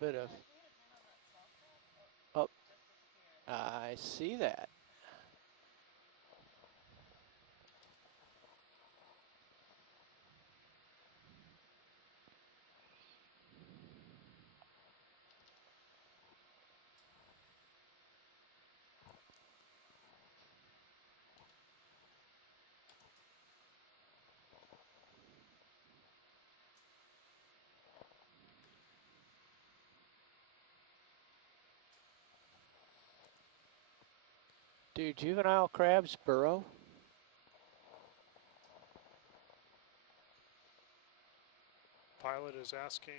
bit of, oh, I see that. Do juvenile crabs burrow? Pilot is asking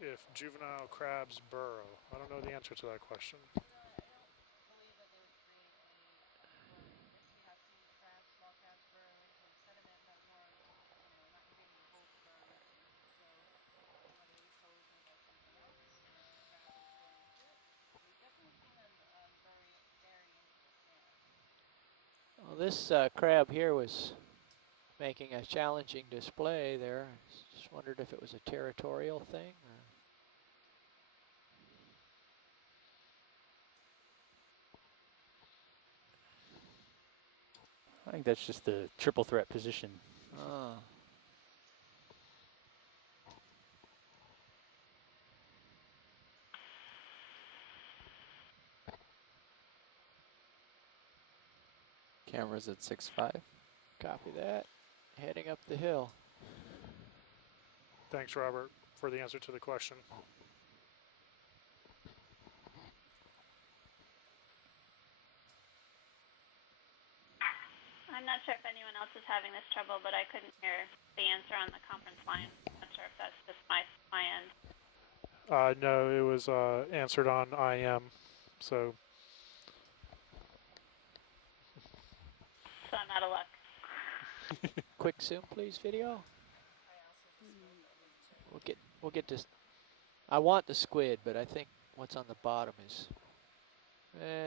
if juvenile crabs burrow. I don't know the answer to that question. Well, this crab here was making a challenging display there. Just wondered if it was a territorial thing. Or I think that's just the triple threat position. oh. Camera's at 6.5. Copy that. Heading up the hill. Thanks, Robert, for the answer to the question. I'm not sure if anyone else is having this trouble, but I couldn't hear the answer on the conference line. Not sure if that's just my end. No, it was answered on IM, so. So I'm out of luck. Quick zoom, please, video. We'll get this. I want the squid, but I think what's on the bottom is.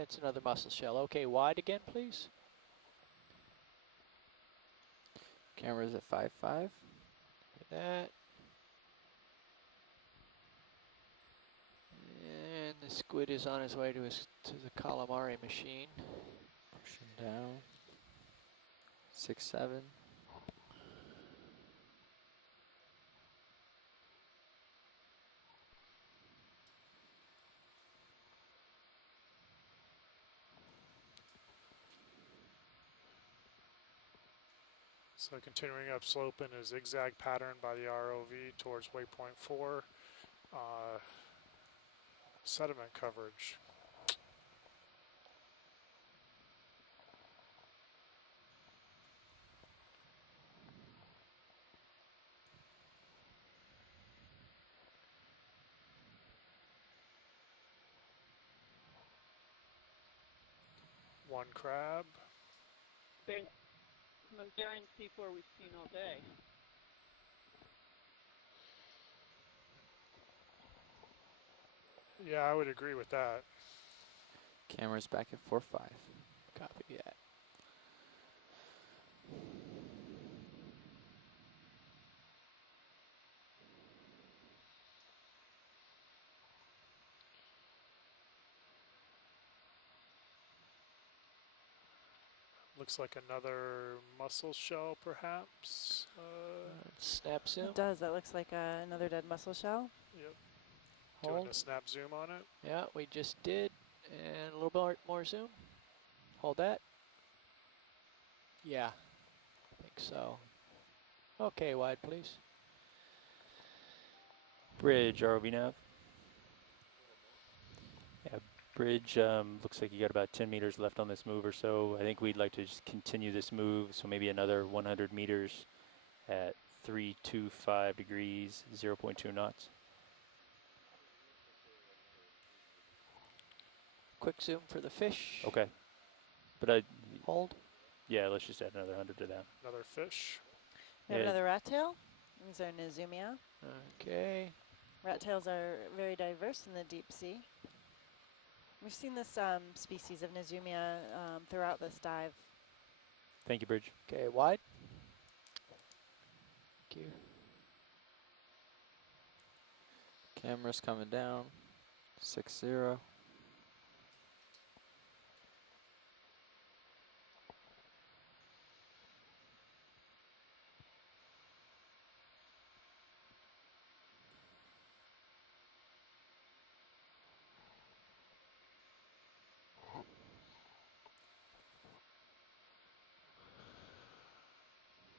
It's another mussel shell. Okay, wide again, please. Camera's at 5.5. That. And the squid is on his way to the calamari machine. Pushing down. 6.7. So continuing upslope in a zigzag pattern by the ROV towards waypoint 4. Sediment coverage. One crab. Most daring C4 we've seen all day. Yeah, I would agree with that. Camera's back at 4.5. Copy that. Looks like another mussel shell, perhaps. Snap zoom. It does. That looks like another dead mussel shell. Yep. Hold. Doing a snap zoom on it. Yeah, we just did. And a little bit more zoom. Hold that. Yeah, I think so. Okay, wide, please. Bridge, ROV nav. Yeah, bridge, looks like you got about 10 meters left on this move or so. I think we'd like to just continue this move, so maybe another 100 meters at 325 degrees, 0.2 knots. Quick zoom for the fish. Okay. But Hold. yeah, let's just add another 100 to that. Another fish. We have Yeah. another rat tail. These are Nizumia. Okay. Rat tails are very diverse in the deep sea. We've seen this species of Nizumia throughout this dive. Thank you, Bridge. Okay, wide. Thank you. Camera's coming down. 6-0.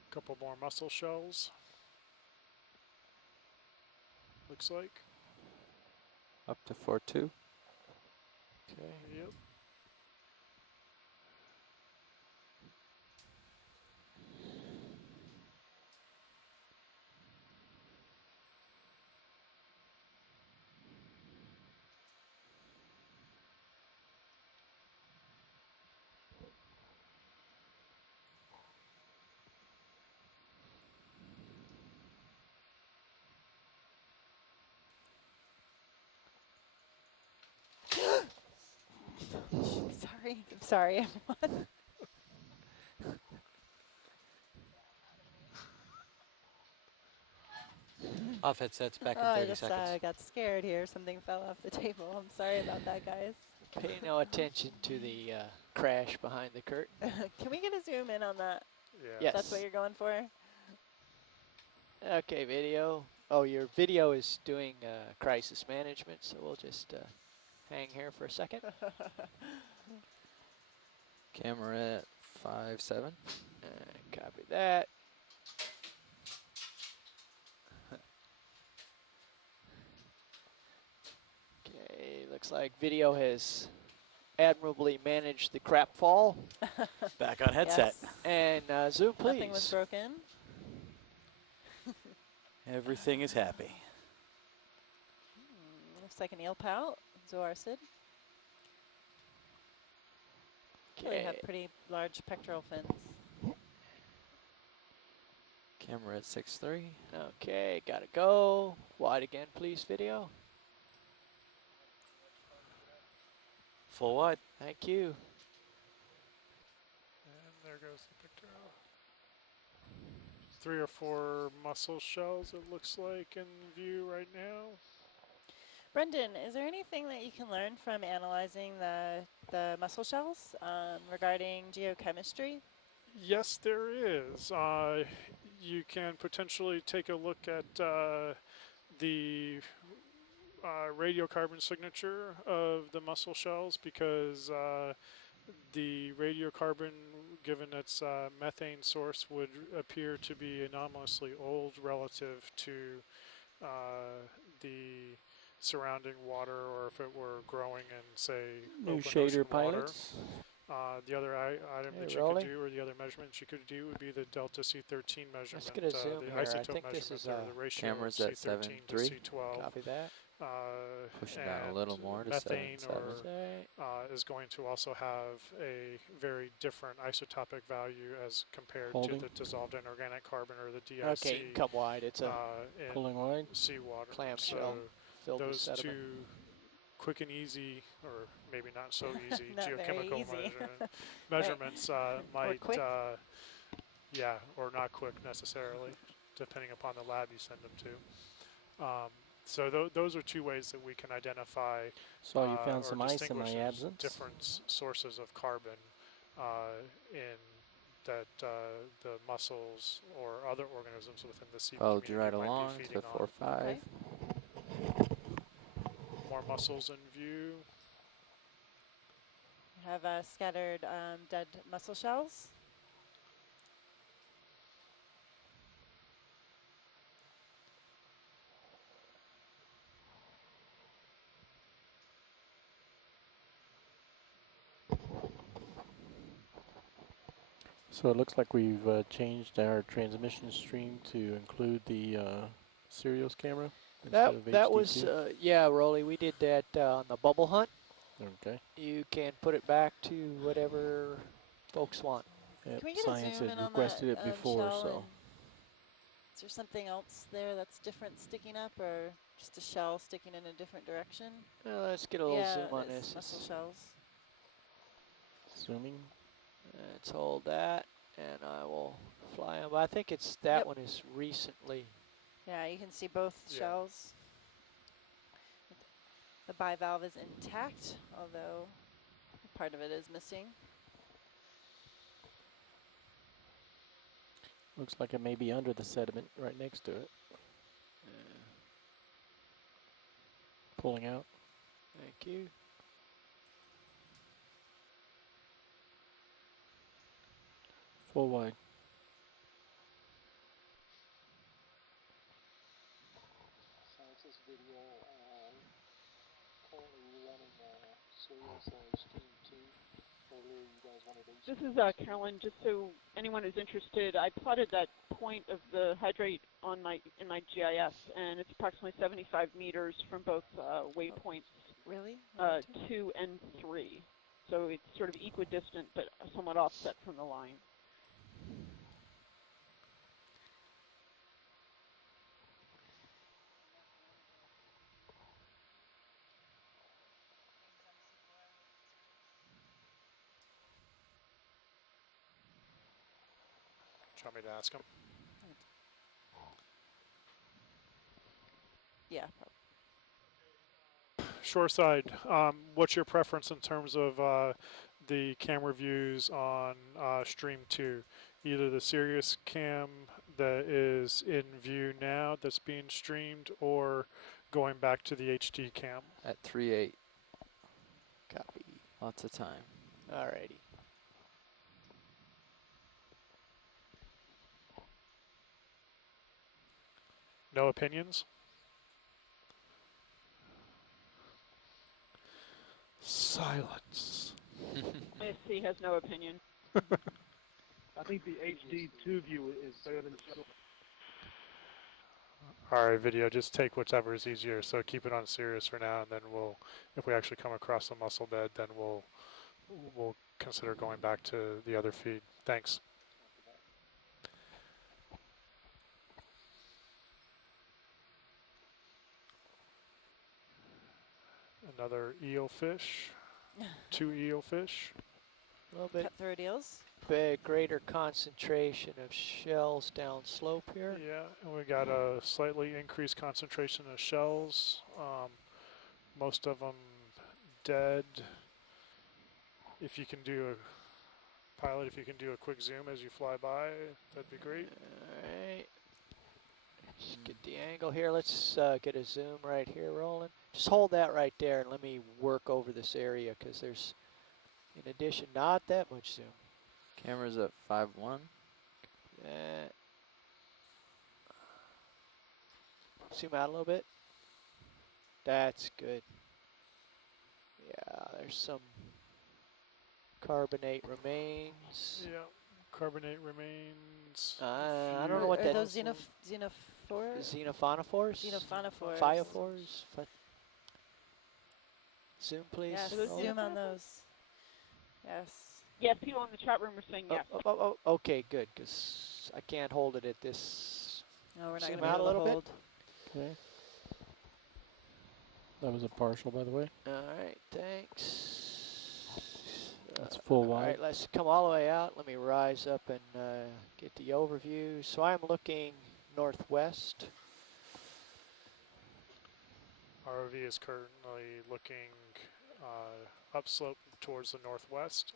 Couple more mussel shells. Looks like. Up to 4-2. Okay. Yep. Sorry. I'm sorry, everyone. Off headsets back in Oh, I 30 just seconds. got scared here. Something fell off the table. I'm sorry about that, guys. Pay no attention to the crash behind the curtain. Can we get a zoom in on that? Yeah. Yes. That's what you're going for? Okay, video. Oh, your video is doing crisis management, so we'll just hang here for a second. Camera at 5-7. Copy that. Okay, looks like video has admirably managed the crap fall. Back on headset. Yes. And zoom, please. Nothing was broken. Everything is happy. Looks like an eel pout. Zoarcid. They have pretty large pectoral fins. Camera at 6-3. Okay, gotta go. Wide again, please, video. Full wide. Thank you. And there goes the picture. 3 or 4 mussel shells, it looks like, in view right now. Brendan, is there anything that you can learn from analyzing the mussel shells regarding geochemistry? Yes, there is. You can potentially take a look at the radiocarbon signature of the mussel shells, because the radiocarbon, given its methane source, would appear to be anomalously old relative to the surrounding water, or if it were growing in, say, New open shader ocean water. pilots. The other item Hey, that you rolling. could do, or the other measurement you could do, would be the delta C13 measurement. Let's get a zoom the here. I isotope think this measurement, is or the ratio of Camera's at C13 to 7.3. C12. Copy that. Pushing down a And little more to methane 7.7. or is going to also have a very different isotopic value as compared Holding. to the dissolved inorganic carbon, or the DIC Okay, you can come wide. It's a in Pulling wide. seawater. clamshell filled with Those sediment. two quick and easy, or maybe not so easy, Not very geochemical easy. measurements might, quick. yeah, or not quick necessarily, depending upon the lab you send them to. So those are two ways that we can identify So you found or some ice in my distinguish absence. different sources of carbon in that the mussels or other organisms within the sea Followed you right community might along be to feeding on. 4-5. Okay. More mussels in view. We have scattered dead mussel shells. So it looks like we've changed our transmission stream to include the Sirius camera instead of That was, HD2. yeah, Rolly, we did that on the bubble hunt. Okay. You can put it back to whatever folks want. Yep, Can we get Science a zoom had in on requested that it before, shell? so. And is there something else there that's different sticking up, or just a shell sticking in a different direction? Let's get a little Yeah, zoom on that's this. mussel shells. Zooming. Let's hold that, and I will fly on. But I think it's that Yep. one is recently. Yeah, you can see both Yeah. shells. The bivalve is intact, although part of it is missing. Looks like it may be under the sediment right next to it. Pulling out. Thank you. Full wide. This video currently running Sirius Stream 2. Earlier you guys wanted This is Carolyn. Just so anyone is interested, I plotted that point of the hydrate on in my GIS, and it's approximately 75 meters from both waypoints Really? 2 and 3. So it's sort of equidistant, but somewhat offset from the line. Do you want me to ask him? Yeah. Shoreside, what's your preference in terms of the camera views on Stream 2? Either the Sirius cam that is in view now that's being streamed, or going back to the HD cam? At 3.8. Copy. Lots of time. Alrighty. No opinions? Silence. ISC has no opinion. I think the HD2 view is better than the shuttle. Alright, video, just take whichever is easier. So keep it on Sirius for now, and then we'll, if we actually come across the muscle bed, then we'll consider going back to the other feed. Thanks. Another eel fish. 2 eel fish. A little bit Cutthroat eels. greater concentration of shells down slope here. Yeah, and we got a slightly increased concentration of shells. Most of them dead. If you can do a pilot, if you can do a quick zoom as you fly by, that'd be great. Alright. Just get the angle here. Let's get a zoom right here rolling. Just hold that right there and let me work over this area, because there's, in addition, not that much zoom. Camera's at 5.1. Zoom out a little bit. That's good. Yeah, there's some carbonate remains. Yeah, carbonate remains. I don't know what Are that those is. xenophores? Xenophonophores? Xenophonophores. Phiophores? Zoom, please. Yes, Roll. zoom on those. Yes. Yes, people in the chat room are saying yes. Okay, good, because I can't hold it at this. No, we're not Zoom going to be out a able little to bit. hold. Okay. That was a partial, by the way. Alright, thanks. That's full wide. Alright, let's come all the way out. Let me rise up and get the overview. So I'm looking northwest. ROV is currently looking upslope towards the northwest.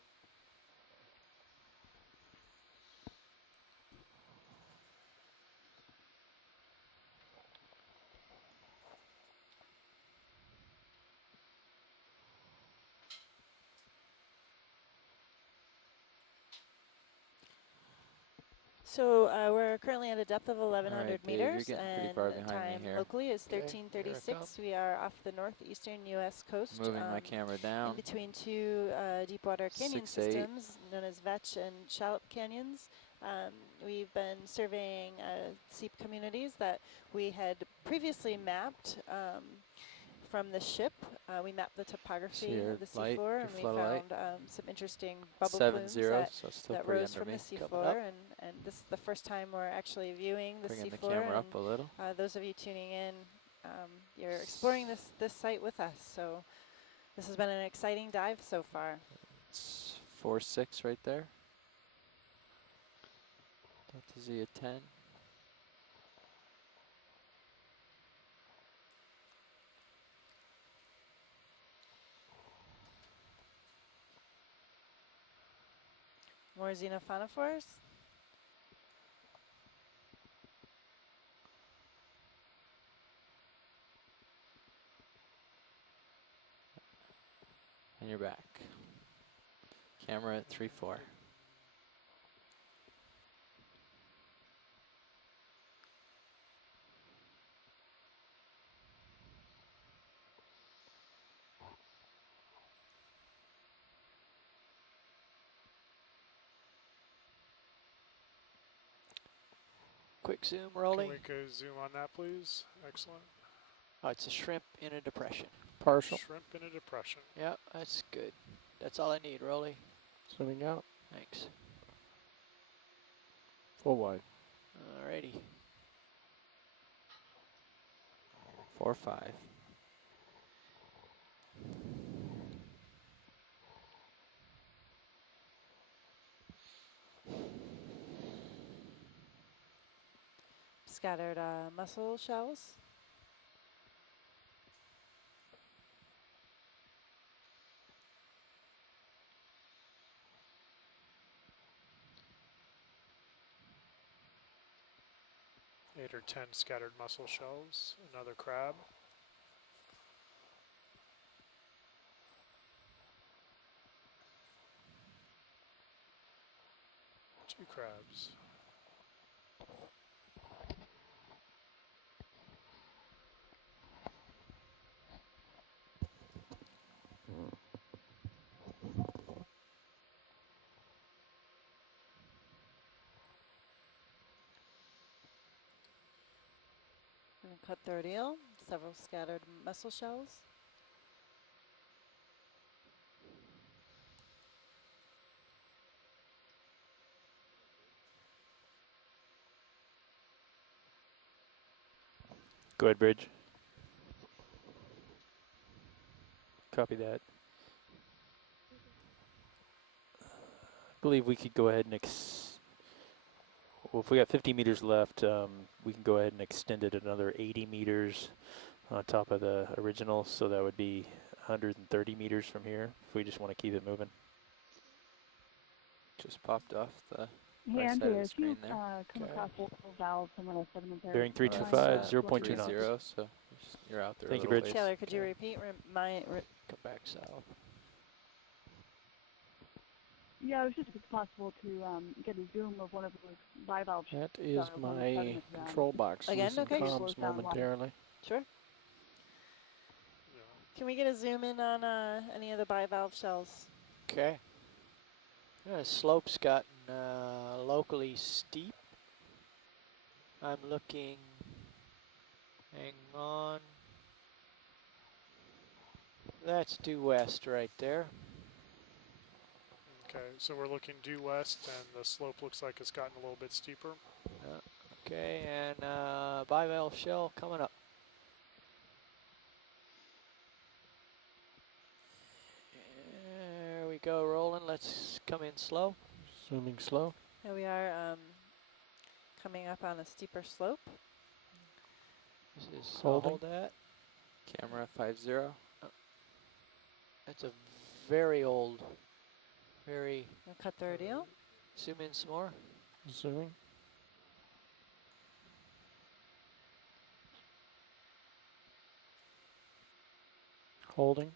So we're currently at a depth of 1,100 Alright, Dave, meters, you're getting pretty and far behind me time here. locally is Okay, 13:36. We are off the northeastern U.S. coast, Moving my camera in down. between two deepwater canyon 6'8". systems known as Vetch and Shallop canyons. We've been surveying Seep communities that we had previously mapped from the ship. We mapped the topography Here, of the light, seafloor, your and we flow light. found some interesting bubble 7-0, plumes so still that pretty rose under from me. the Coming up. seafloor, and this is the first time we're actually viewing the Bringing the seafloor. camera And up a little. those of you tuning in, you're exploring this site with us. So this has been an exciting dive so far. It's 4.6 right there. Delta Z at 10. More xenophanophores. And you're back. Camera at 3-4. Quick zoom Can rolling. we go zoom on that, please? Excellent. Oh, it's a shrimp in a depression. Partial. Shrimp in a depression. Yep, that's good. That's all I need, Rolly. Zooming out. Thanks. Full wide. Alrighty. 4-5. Scattered mussel shells. Eight or 10 scattered mussel shells. Another crab. Two crabs. And a cut-throat eel. Several scattered mussel shells. Go ahead, Bridge. Copy that. I believe we could go ahead and well, if we got 50 meters left, we can go ahead and extend it another 80 meters on top of the original, so that would be 130 meters from here if we just want to keep it moving. Just popped off the Hey, right side of the Andrea, if you screen there. come Okay. across multiple valves somewhere like sediment there, Bearing would you mind, 325, 0.2 letting us know? knots. 3-0, so you're out there Thank a you, little Bridge. ways. Taylor, could you Okay. repeat? Come back south. Yeah, it was just if it's possible to get a zoom of one of those bivalve That is on the my sediment around. control box. Again, Losing okay. comms Slows down water. momentarily. Sure. Yeah. Can we get a zoom in on any of the bivalve shells? Okay. Yeah, the slope's gotten locally steep. I'm looking, hang on. That's due west right there. Okay, so we're looking due west, and the slope looks like it's gotten a little bit steeper. Okay, and bivalve shell coming up. There we go, rolling. Let's come in slow. Zooming slow. Here we are coming up on a steeper slope. This is Holding. hold that. Camera 5-0. That's a very old, very. A cut-throat eel. Zoom in some more. Zooming. Holding.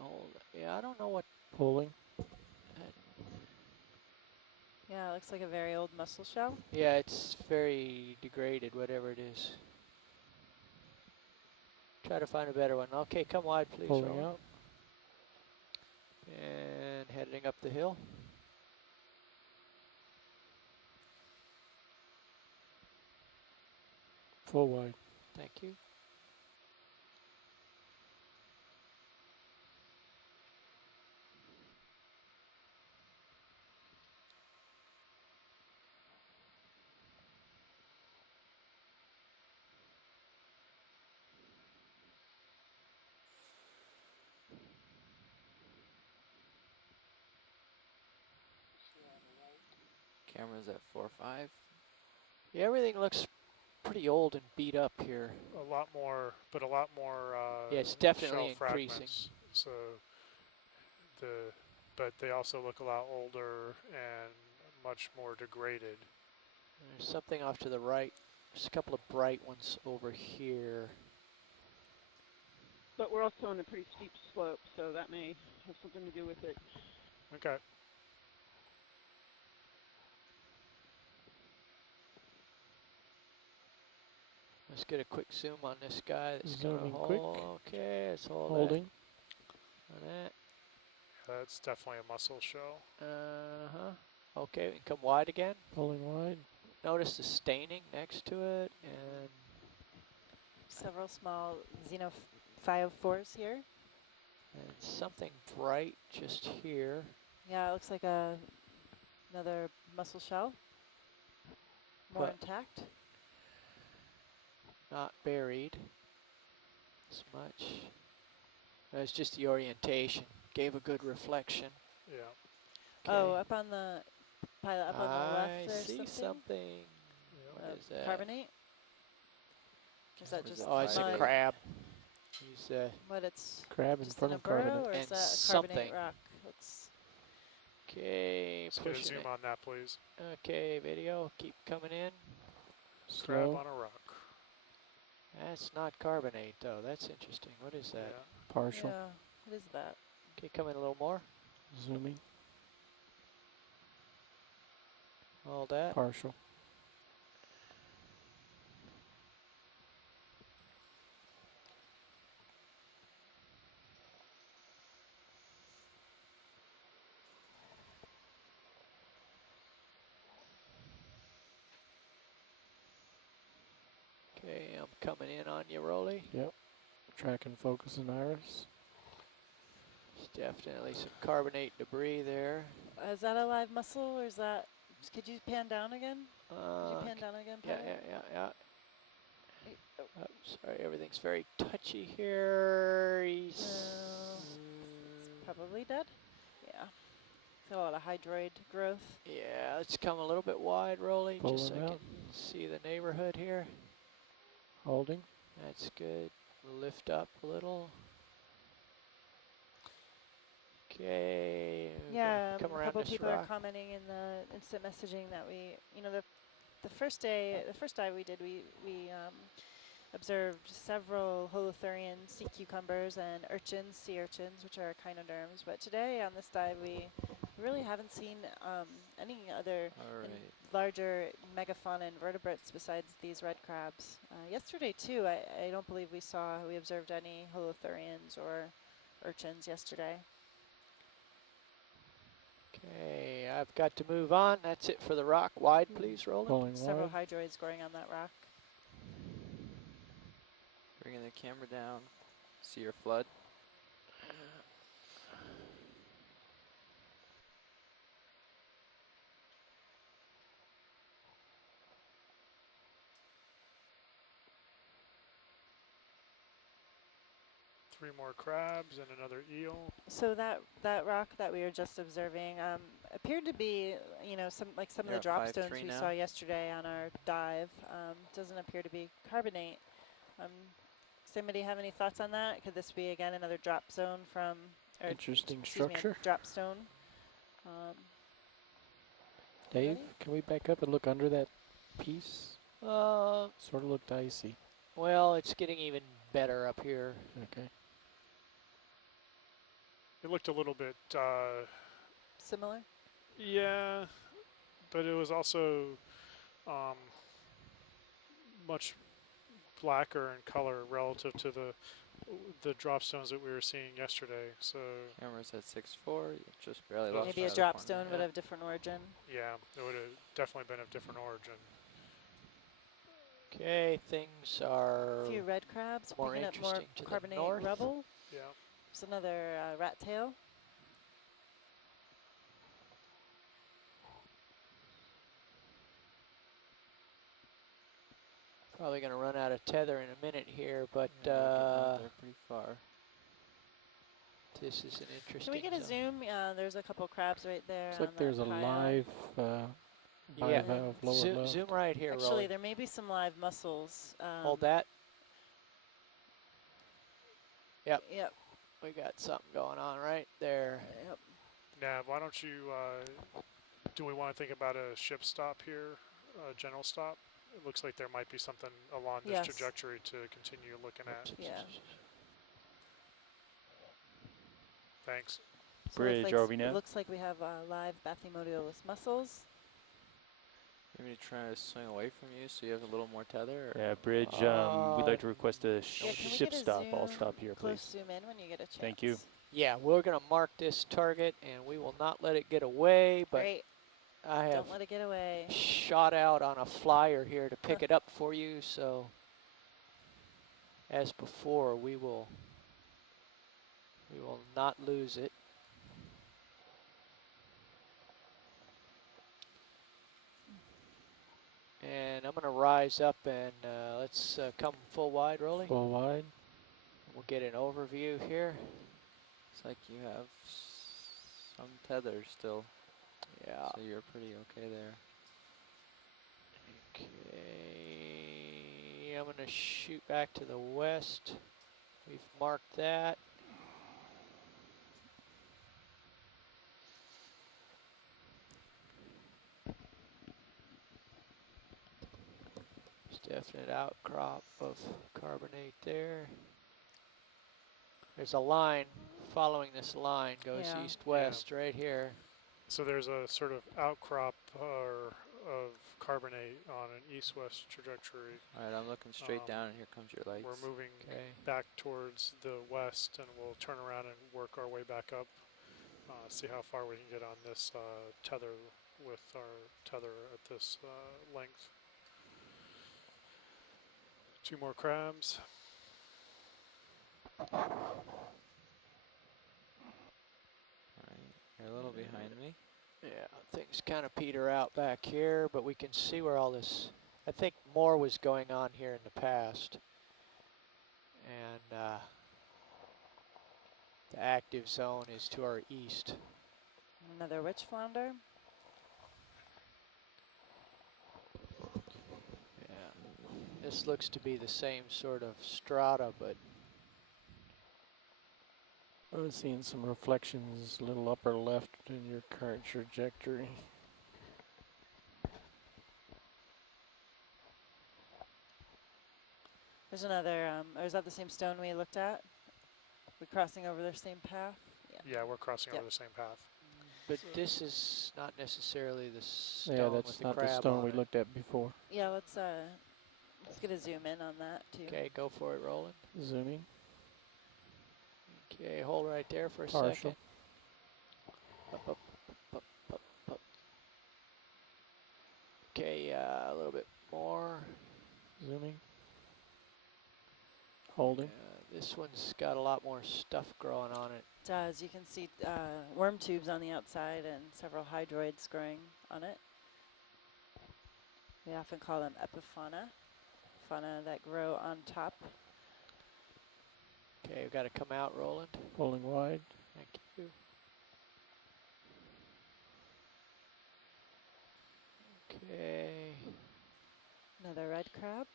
Hold. Yeah, I don't know what. Pulling. Yeah, it looks like a very old mussel shell. Yeah, it's very degraded, whatever it is. Try to find a better one. Okay, come wide, please. Pulling Roland. out. And heading up the hill. Full wide. Thank you. Camera's at 4-5. Yeah, everything looks pretty old and beat up here. A lot more. Yeah, it's definitely shell increasing. fragments. So the but they also look a lot older and much more degraded. There's something off to the right. There's a couple of bright ones over here. But we're also on a pretty steep slope, so that may have something to do with it. Okay. Let's get a quick zoom on this guy. That's gonna Zooming hold. quick. Okay, let's hold Holding. that. On that. That's definitely a mussel shell. Okay, we can come wide again. Pulling wide. Notice the staining next to it, and Several small xenophytophores here. something bright just here. Yeah, it looks like another mussel shell. More But intact. not buried as much. That's just the orientation. Gave a good reflection. Yeah. Oh, up on the pilot, up on the left, there's see something. What is that? Carbonate? Is that just Oh, it's a mud? crab. He's What, it's Crab in just in front a of burrow, carbonate. or And is that a something. carbonate rock? Looks okay. Let's get a Pushing zoom it. on that, please. Okay, video. Keep coming in. Crab Slow. on a rock. That's not carbonate though. That's interesting. What is that? Yeah. Partial. yeah. What is that? Okay, come in a little more. Zooming. All that. Partial. Okay, I'm coming in on you, Rolly. Yep. Track and focus and iris. There's definitely some carbonate debris there. Is that a live mussel, or is that... Could you pan down again? Could you pan down again, Yeah, Pilot? yeah. Oh. Oh, sorry, everything's very touchy here. He's It's probably dead. Yeah. Got a lot of hydroid growth. yeah, let's come a little bit wide, Rolly, just so Pulling I can out. see the neighborhood here. Holding. That's good. Lift up a little. Okay. Yeah, come a around couple this people rock. are commenting in the instant messaging that we, the first dive we did, we observed several holothurian sea cucumbers and urchins, sea urchins, which are echinoderms. But today on this dive, we really haven't seen any other larger megafauna invertebrates besides these red crabs. Yesterday too, I don't believe we observed any holothurians or urchins yesterday. Okay, I've got to move on. That's it for the rock. Wide, please, Roland. Pulling Several wide. hydroids growing on that rock. Bringing the camera down. See your flood. Three more crabs and another eel. So that rock that we were just observing appeared to be, some of the drop stones we saw yesterday on our dive. Doesn't appear to be carbonate. Does anybody have any thoughts on that? Could this be again another drop zone from? Interesting Excuse me, structure. a drop stone. Dave, Ready? can we back up and look under that piece? Sort of looked icy. Well, it's getting even better up here. Okay. It looked a little bit, Similar? yeah, but it was also much blacker in color relative to the drop stones that we were seeing yesterday. So Camera's at 6.4. Just barely lost Maybe a out of the drop corner. stone, but of different origin. yeah, it would have definitely been of different origin. Okay, things are A few red crabs, more picking up more interesting to the carbonate north. rubble. Yeah. There's another rat tail. Probably going to run out of tether in a minute here, but Yeah, we're getting out there pretty far. this is an interesting Can we get a zone. zoom? There's a couple crabs right there. Looks on like there's a that pile. live Yeah. bivalve lower Zoom, left. zoom right here, Actually, Rolly. there may be some live mussels. Hold that. Yep. Yep. We got something going on right there. Yep. Now Nav, why don't you, do we want to think about a ship stop here, a general stop? It looks like there might be something along this Yes. trajectory to continue looking at. Yeah. Thanks. So it Bridge, looks are we now? looks like we have live bathymotolus mussels. You want me to try to swing away from you so you have a little more tether? Or? Yeah, bridge. We'd like to request a Yeah, can we ship get a stop. I'll zoom, stop here, close please. zoom in when you get a chance? Thank you. Yeah, we're going to mark this target, and we will not let it get away, but Great. I have Don't let it get away. shot out on a flyer here to pick it up for you, so as before, we will not lose it. And I'm going to rise up and let's come full wide, Rolly. Full wide. We'll get an overview here. It's like you have some tether still. Yeah. So you're pretty okay there. Okay. I'm going to shoot back to the west. We've marked that. Definite outcrop of carbonate there. There's a line following this line, goes Yeah. east-west right here. So there's a sort of outcrop of carbonate on an east-west trajectory. All right, I'm looking straight down, and here comes your lights. We're moving Okay. back towards the west, and we'll turn around and work our way back up. See how far we can get on this tether with our tether at this length. 2 more crabs. All right, you're a little behind me. Yeah, things kind of peter out back here, but we can see where all this, I think more was going on here in the past. And the active zone is to our east. Another witch flounder. Yeah, this looks to be the same sort of strata, but I'm seeing some reflections a little upper left in your current trajectory. There's another, or is that the same stone we looked at? We're crossing over the same path? Yeah, we're crossing Yep. over the same path. but this is not necessarily the stone Yeah, with that's the not the crab stone on we it. looked at before. Yeah, let's get a zoom in on that too. Okay, go for it, Roland. Zooming. Okay, hold right there for a Partial. second. Up, up, up, up, up. Okay, a little bit more. Zooming. Holding. This one's got a lot more stuff growing on it. It does. You can see worm tubes on the outside and several hydroids growing on it. We often call them epifauna, fauna that grow on top. Okay, we've got to come out, Roland. Pulling wide. Thank you. Okay. Another red crab.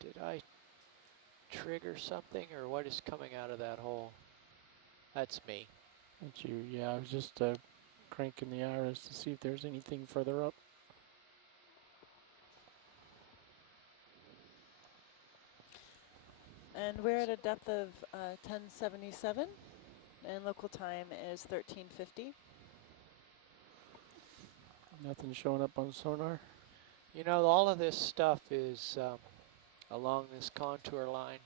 Did I trigger something, or what is coming out of that hole? That's me. That's you. Yeah, I was just cranking the iris to see if there's anything further up. And we're at a depth of 1077, and local time is 1350. Nothing showing up on sonar. You know, all of this stuff is along this contour line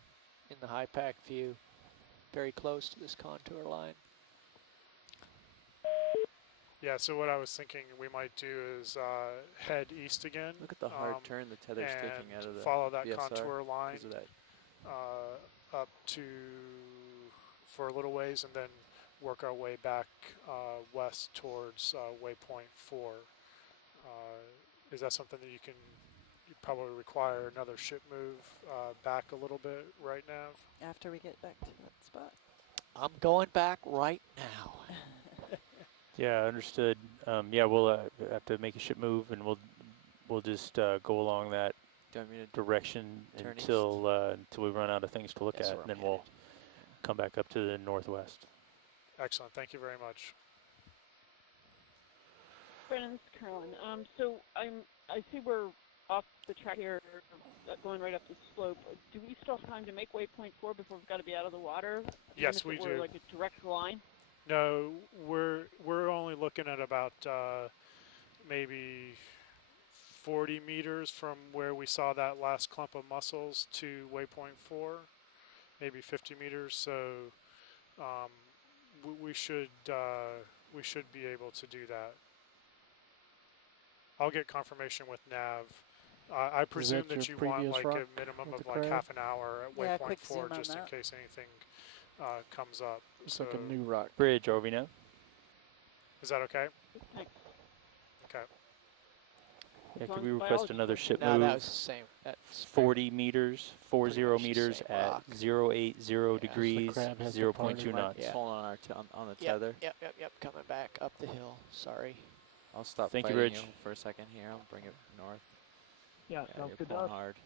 in the high pack view, very close to this contour line. Yeah, so what I was thinking we might do is head east again. Look at the hard turn the tether's taking out of the follow that BSR contour line because of that. up to for a little ways, and then work our way back west towards waypoint 4. Is that something that you probably require another ship move back a little bit right now? After we get back to that spot. I'm going back right now. Yeah, understood. Yeah, we'll have to make a ship move, and we'll just go along that Do you want me to direction turn until we run out of things to look That's at, where and I'm then we'll headed. come back up to the northwest. Excellent. Thank you very much. Brennan, this is Carolyn. So I see we're off the track here, going right up the slope. Do we still have time to make waypoint 4 before we've got to be out of the water? Yes, Even we if it were do. like a direct line? No, we're only looking at about maybe 40 meters from where we saw that last clump of mussels to waypoint 4, maybe 50 meters. So um, we should be able to do that. I'll get confirmation with Nav. I presume that your that you want previous like rock a minimum with of the like crab? half an hour at Yeah, waypoint quick 4 zoom on just in that. case anything comes up. It's So like a new rock. Bridge, are we now? is that okay? Thanks. Okay. Yeah, As could long we as request biology another questions. ship No, move? that was the same. That's 40 meters, pretty 40 much the meters same at rock. 080 Yeah. degrees, crab has 0.2 departed. knots. Yeah. Hold on on the Yep, tether. yep. Coming back up the hill. Sorry. I'll stop Thank you, fighting Rich. for a second here. I'll bring it north. Yeah, Yeah, sounds you're good to pulling us. hard.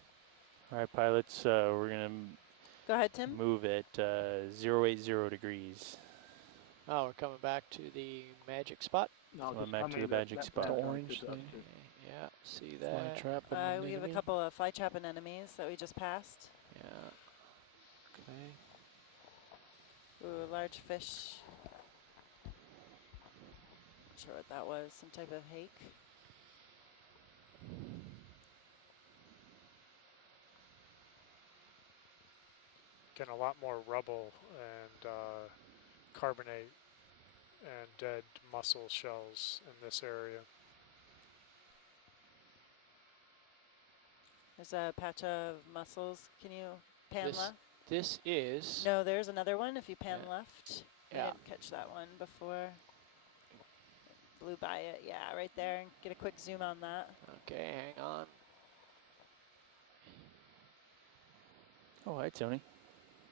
All right, pilots, we're going Go ahead, to Tim. move at 080 degrees. Oh, we're coming back to the magic spot. No, So just I'm back to coming the that- magic that spot. sounds The good orange to us, thing. too. Yeah, see Fly that. trap and an We have a enemy. couple of fly trapping enemies that we just passed. Yeah. Okay. Ooh, a large fish. Not sure what that was. Some type of hake. Getting a lot more rubble and carbonate and dead mussel shells in this area. There's a patch of mussels. Can you pan This left? this is. No, there's another one. If you pan Yeah. left. I Yeah. didn't catch that one before. Blew by it. Yeah, right there. Get a quick zoom on that. Okay, hang on. Oh, hi, Tony.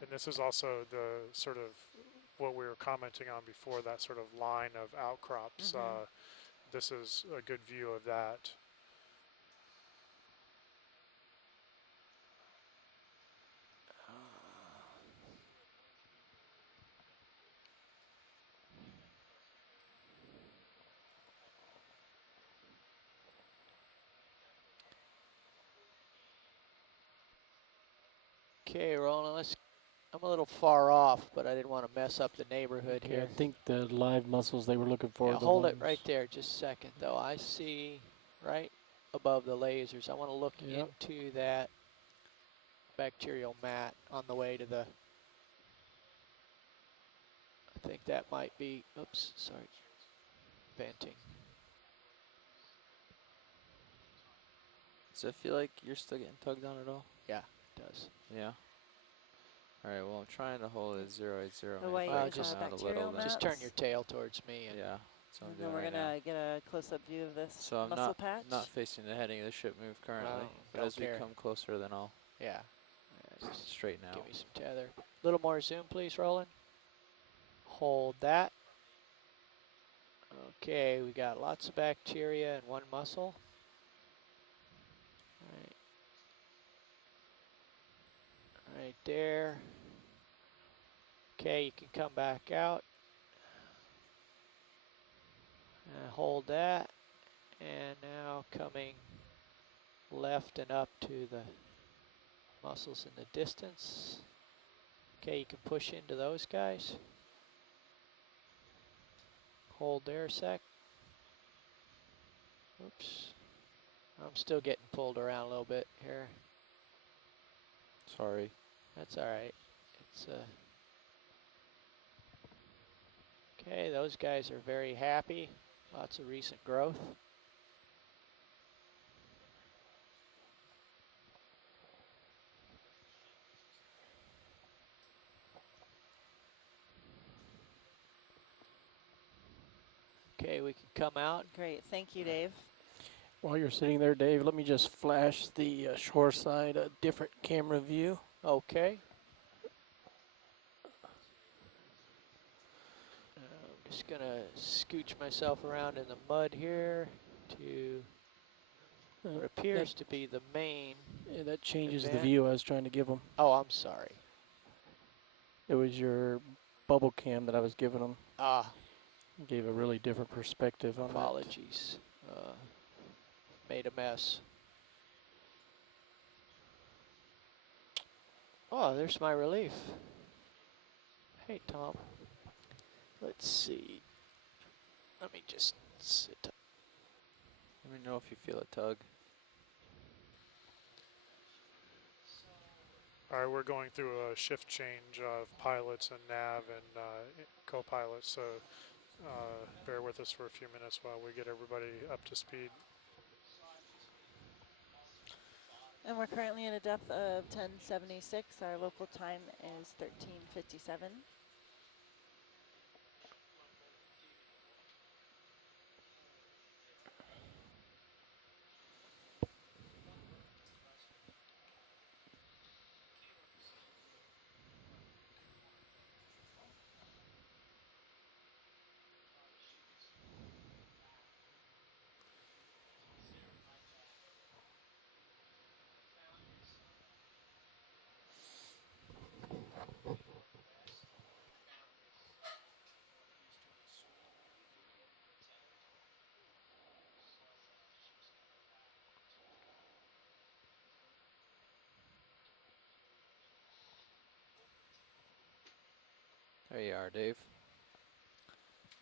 And this is also the sort of what we were commenting on before, that sort of line of outcrops. Mhm. This is a good view of that. Okay, Roland. I'm a little far off, but I didn't want to mess up the neighborhood Okay, here. I think the live mussels they were looking for. Yeah, the hold it ones- right there just a second, though. I see right above the lasers. I want to look Yep. into that bacterial mat on the way to the. I think that might be. Oops, sorry. Venting. Does it feel like you're still getting tugged on at all? Yeah, it does. Yeah. All right. Well, I'm trying to hold it 080. The Maybe white if I is come on out a bacterial little, then Just mats. turn your tail towards me. And yeah. That's what I'm And doing then we're right gonna now. get a close-up view of this So I'm mussel patch. not facing the heading of the ship move currently, but don't as we care. come closer, then I'll Yeah. Just straighten give out. me some tether. A little more zoom, please, Roland. Hold that. Okay, we got lots of bacteria and one mussel. Right there. Okay, you can come back out. Hold that. And now coming left and up to the mussels in the distance. Okay, you can push into those guys. Hold there a sec. Oops. I'm still getting pulled around a little bit here. Sorry. That's all right. It's okay, those guys are very happy. Lots of recent growth. Okay, we can come out. Great, thank you, Dave. While you're sitting there, Dave, let me just flash the shore side, a different camera view. Okay. I'm just gonna scooch myself around in the mud here to what appears to be the main. Yeah, that changes the event. view I was trying to give them. Oh, I'm sorry. It was your bubble cam that I was giving them. Ah, Gave a really different perspective on that. apologies. Made a mess. Oh, there's my relief. Hey, Tom. Let's see. Let me just sit. Let me know if you feel a tug. All right, we're going through a shift change of pilots and nav and co-pilots, so bear with us for a few minutes while we get everybody up to speed. And we're currently at a depth of 1076. Our local time is 1357. There you are, Dave.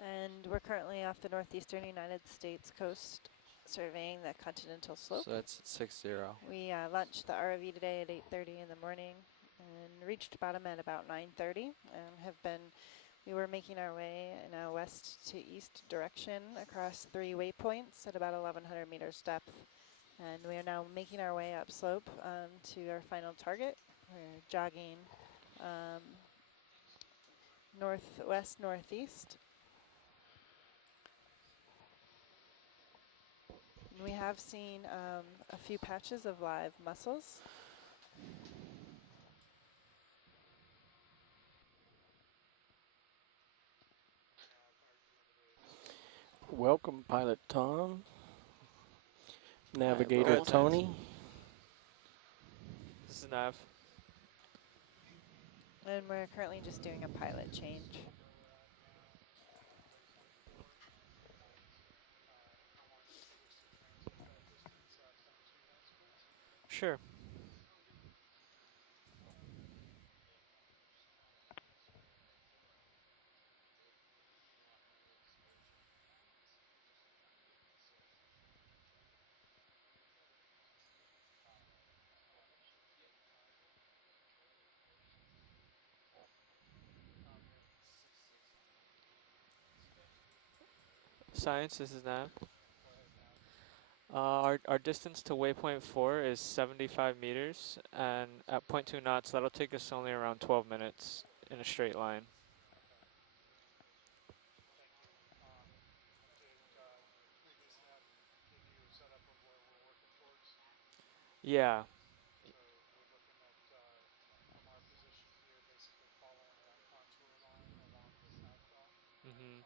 And we're currently off the northeastern United States coast, surveying the continental slope. So that's at 60. We launched the ROV today at 8:30 in the morning and reached bottom at about 9:30, and we were making our way in a west to east direction across 3 waypoints at about 1,100 meters depth. And we are now making our way upslope to our final target. We're jogging northwest, northeast. And we have seen a few patches of live mussels. Welcome, Pilot Tom. Navigator roll Tony. This is Nav. And we're currently just doing a pilot change. Sure. Science, this is Nav. Our distance to waypoint 4 is 75 meters, and at 0.2 knots, that'll take us only around 12 minutes in a straight line. Yeah. Mm-hmm.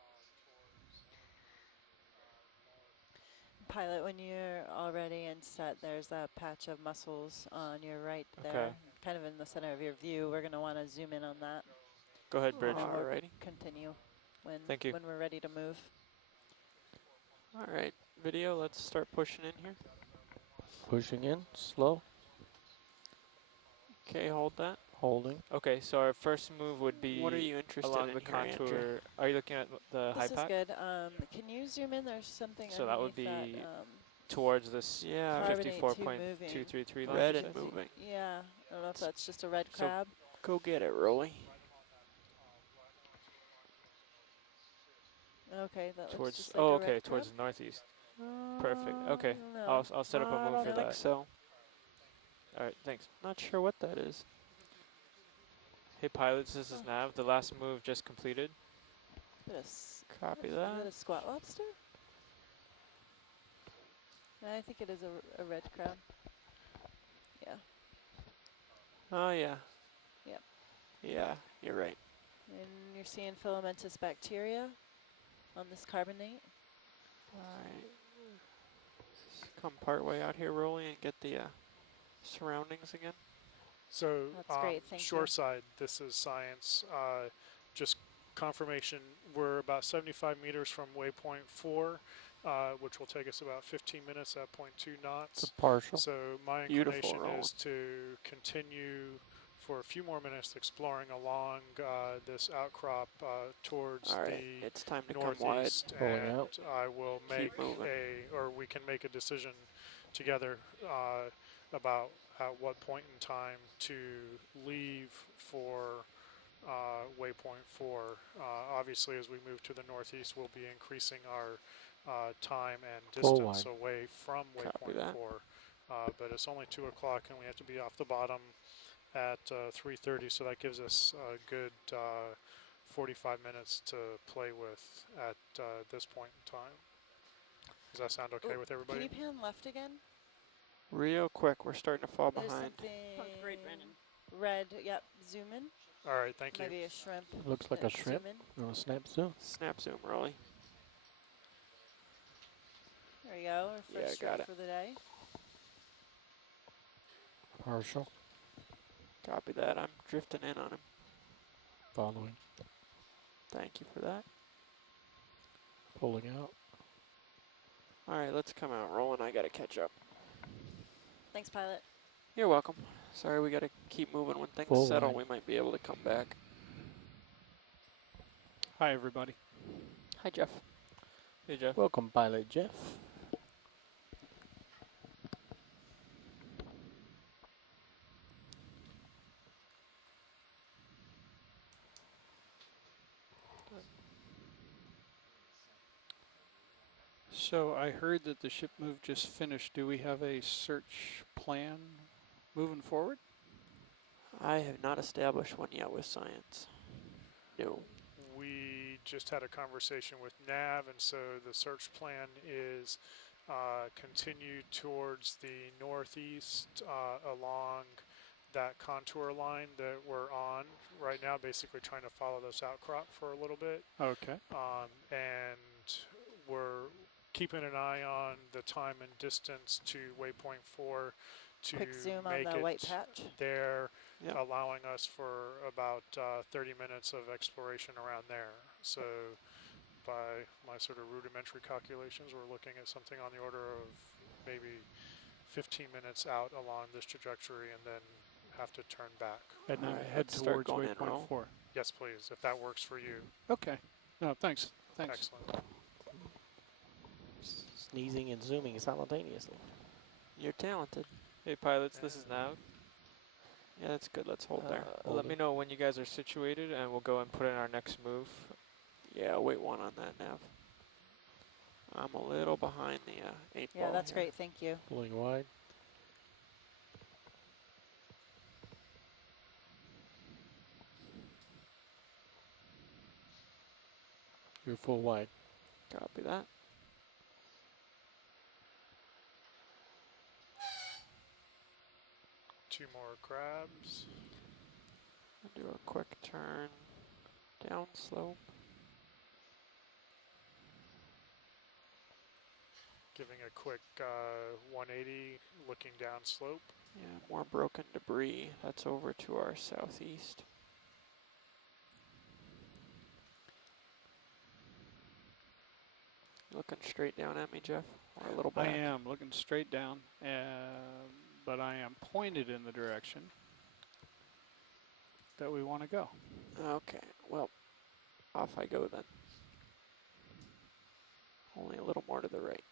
Pilot, when you're all ready and set, there's a patch of mussels on your right Okay. there, kind of in the center of your view. We're going to want to zoom in on that. Go ahead, Bridge. And then we'll Alrighty. continue Thank you. when we're ready to move. Alright, video, let's start pushing in here. Pushing in, slow. Okay, hold that. Holding. Okay, so our first move would be What are you interested along in the here, Andrew? contour. Are you looking at the high This is pack? good. Can you zoom in? There's something So that would underneath be that, towards this Yeah, carbonate too moving. 54.233 line. red you and said? moving. Yeah, I don't know if that's just a red So crab. Go get it, Rolly. Okay, that looks Towards, just like oh, a okay, red towards crab. the northeast. Perfect. Uh, Okay, No. I'll set up a I move don't for think that. so. All right, thanks. Not sure what that is. Hey pilots, this is Nav. The last move just completed. Copy Is that. that a squat lobster? I think it is a red crab. Yeah. Oh, yeah. Yep. Yeah, you're right. And you're seeing filamentous bacteria on this carbonate. Alright. Come part way out here, Rolly, and get the surroundings again. So That's great, thank you. shore side, this is science. Just confirmation, we're about 75 meters from waypoint 4, which will take us about 15 minutes at 0.2 knots. It's a partial. So my Beautiful, inclination Roland. is to continue for a few more minutes exploring along this outcrop towards All right, the it's time to come wide. northeast, Pulling and out. I will make Keep moving. or we can make a decision together about at what point in time to leave for waypoint 4. Obviously, as we move to the northeast, we'll be increasing our time and Full distance wide. away from Copy waypoint that. 4. But it's only 2 o'clock, and we have to be off the bottom at 3:30, so that gives us a good 45 minutes to play with at this point in time. Does that sound okay with everybody? Can you pan left again? Real quick, we're starting to fall There's behind. something Sounds great, Brandon. red. Yep, zoom in. All right, thank you. Maybe a shrimp. Looks like a shrimp. Zoom in. You want to snap zoom? Snap zoom, Rolly. There you go. Our Yeah, first got shrimp it. for the day. Partial. Copy that. I'm drifting in on him. Following. Thank you for that. Pulling out. All right, let's come out. Rolling. I got to catch up. Thanks, pilot. You're welcome. Sorry, we got to keep moving. When things Full settle, line. we might be able to come back. Hi, everybody. Hi, Jeff. Hey, Jeff. Welcome, Pilot Jeff. So I heard that the ship move just finished. Do we have a search plan moving forward? I have not established one yet with science. No. We just had a conversation with Nav, and so the search plan is continue towards the northeast along that contour line that we're on right now, basically trying to follow this outcrop for a little bit. Okay. And we're keeping an eye on the time and distance to waypoint 4 to Quick zoom on make the it white patch. there, Yep. allowing us for about 30 minutes of exploration around there. So by my sort of rudimentary calculations, we're looking at something on the order of maybe 15 minutes out along this trajectory and then have to turn back. And then Alright, head let's start towards going in, waypoint Roll. 4. Yes, please, if that works for you. Okay. No, thanks. Thanks. Excellent. Sneezing and zooming simultaneously. You're talented. Hey, pilots, this is Nav. Yeah, that's good. Let's hold there. Let me know when you guys are situated, and we'll go and put in our next move. Yeah, wait one on that, Nav. I'm a little behind the 8 ball. Yeah, that's here. great. Thank you. Pulling wide. You're full wide. Copy that. Two more crabs. Do a quick turn down slope. Giving a quick 180, looking down slope. Yeah, more broken debris. That's over to our southeast. Looking straight down at me, Jeff, or a little back? I am looking straight down, but I am pointed in the direction that we want to go. Okay, well, off I go then. Only a little more to the right.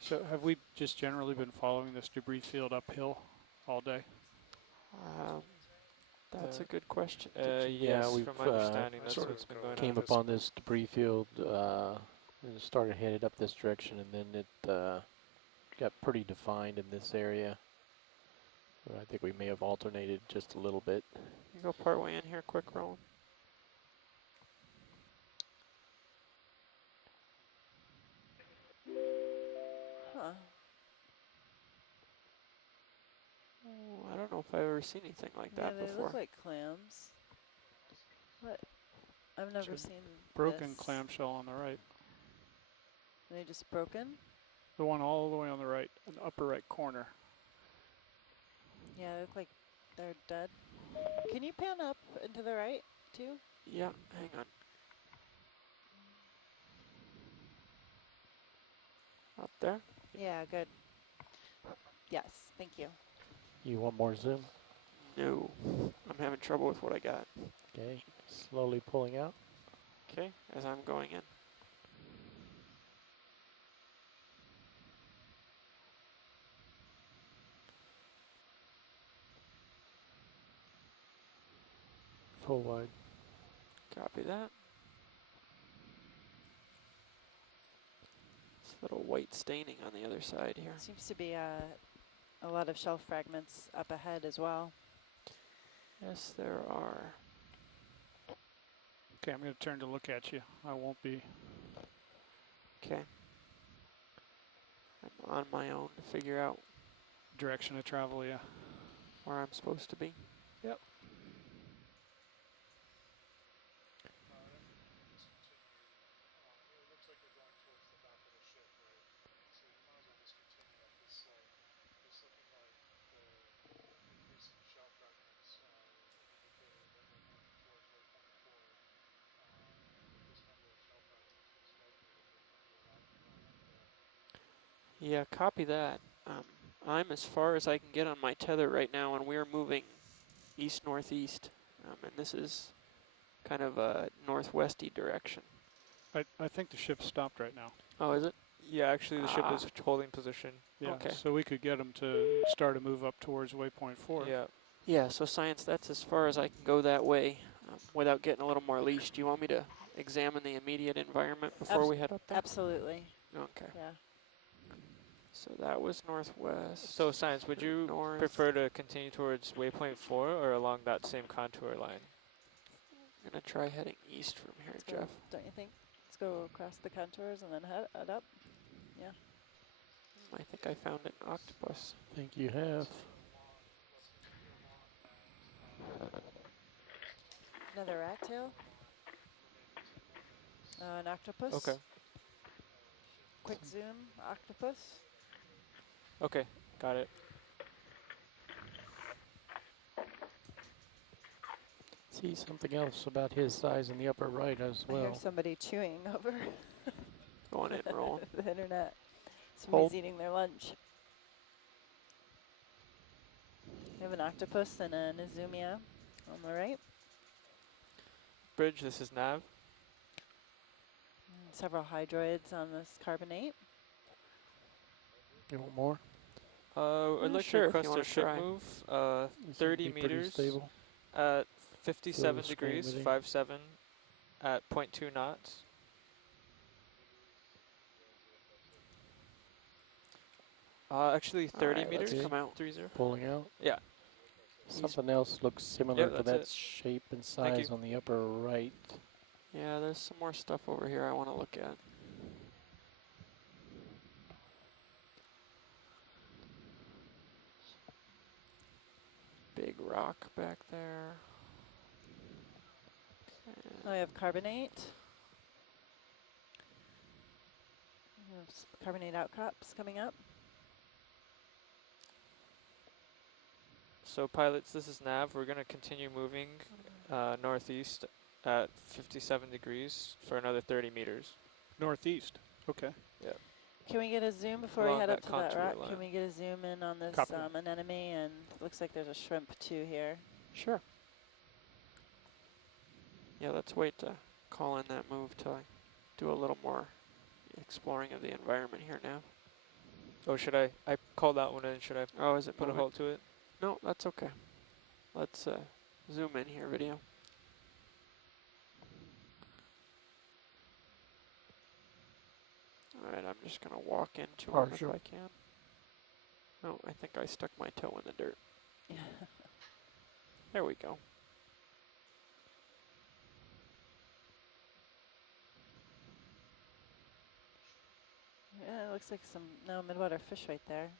So have we just generally been following this debris field uphill all day? That's a good question. Yeah, Yes, we've from my understanding, that's sort what's of been go going came on. this upon this debris field and started headed up this direction, and then it got pretty defined in this area. So I think we may have alternated just a little bit. You go part way in here, quick roll. Huh. Oh, I don't know if I've ever seen anything like Yeah, that they before. look like clams. What? I've never It's a seen Broken this. clamshell on the right. Are they just broken? The one all the way on the right, in the upper right corner. Yeah, they look like they're dead. Can you pan up and to the right, too? Yeah, hang on. Up there? Yeah, good. Yes, thank you. You want more zoom? No. I'm having trouble with what I got. Okay, slowly pulling out. Okay, as I'm going in. Full wide. Copy that. This little white staining on the other side here. Seems to be a lot of shelf fragments up ahead as well. Yes, there are. Okay, I'm going to turn to look at you. I won't be. Okay. I'm on my own to figure out Direction of travel, yeah. where I'm supposed to be. Yep. Yeah, copy that. I'm as far as I can get on my tether right now, and we're moving east-northeast. And this is kind of a northwesty direction. I think the ship's stopped right now. Oh, is it? Yeah, actually the ship is holding position. Yeah, okay. so we could get them to start a move up towards waypoint 4. Yeah. Yeah, so science, that's as far as I can go that way without getting a little more leash. Do you want me to examine the immediate environment before we head up there? Absolutely. Okay. Yeah. So that was northwest. So science, would you north. prefer to continue towards waypoint 4 or along that same contour line? I'm going to try heading east from here, Let's Jeff. go, don't you think? Let's go across the contours and then head up. Yeah. I think I found an octopus. I think you have. Another rat tail. An octopus. Okay. Quick zoom, octopus. Okay, got it. See something else about his size in the upper right as I hear well. somebody chewing over Going in and rolling. the internet. Somebody's Hold. eating their lunch. We have an octopus and an Izumia on the right. Bridge, this is Nav. And several hydroids on this carbonate. You want more? I'd like sure, to if you request wanna a ship try. move, This would 30 be pretty meters stable. at 57 screen degrees, with him. 57 at 0.2 knots. Actually 30 Alright, meters, let's come out. 30. Pulling out. Yeah. Something else looks similar to that's that it. shape and Thank size you. on the upper right. Yeah, there's some more stuff over here I want to look at. Big rock back there. Now we have carbonate. We have carbonate outcrops coming up. So pilots, this is Nav. We're going to continue moving northeast at 57 degrees for another 30 meters. Northeast. Okay. Yeah. Can we get a zoom before Along we head up that to that contour rock? line. Can we get a zoom in on this Copy. anemone? And looks like there's a shrimp too here. Sure. Yeah, let's wait to call in that move till I do a little more exploring of the environment here now. Oh, should I called that one in. Should I Oh, is it put a moving? halt to it? No, that's okay. Let's zoom in here, video. Alright, I'm just going to walk into him if Partial. I can. Oh, I think I stuck my toe in the dirt. There we go. Yeah, it looks like some midwater fish right there.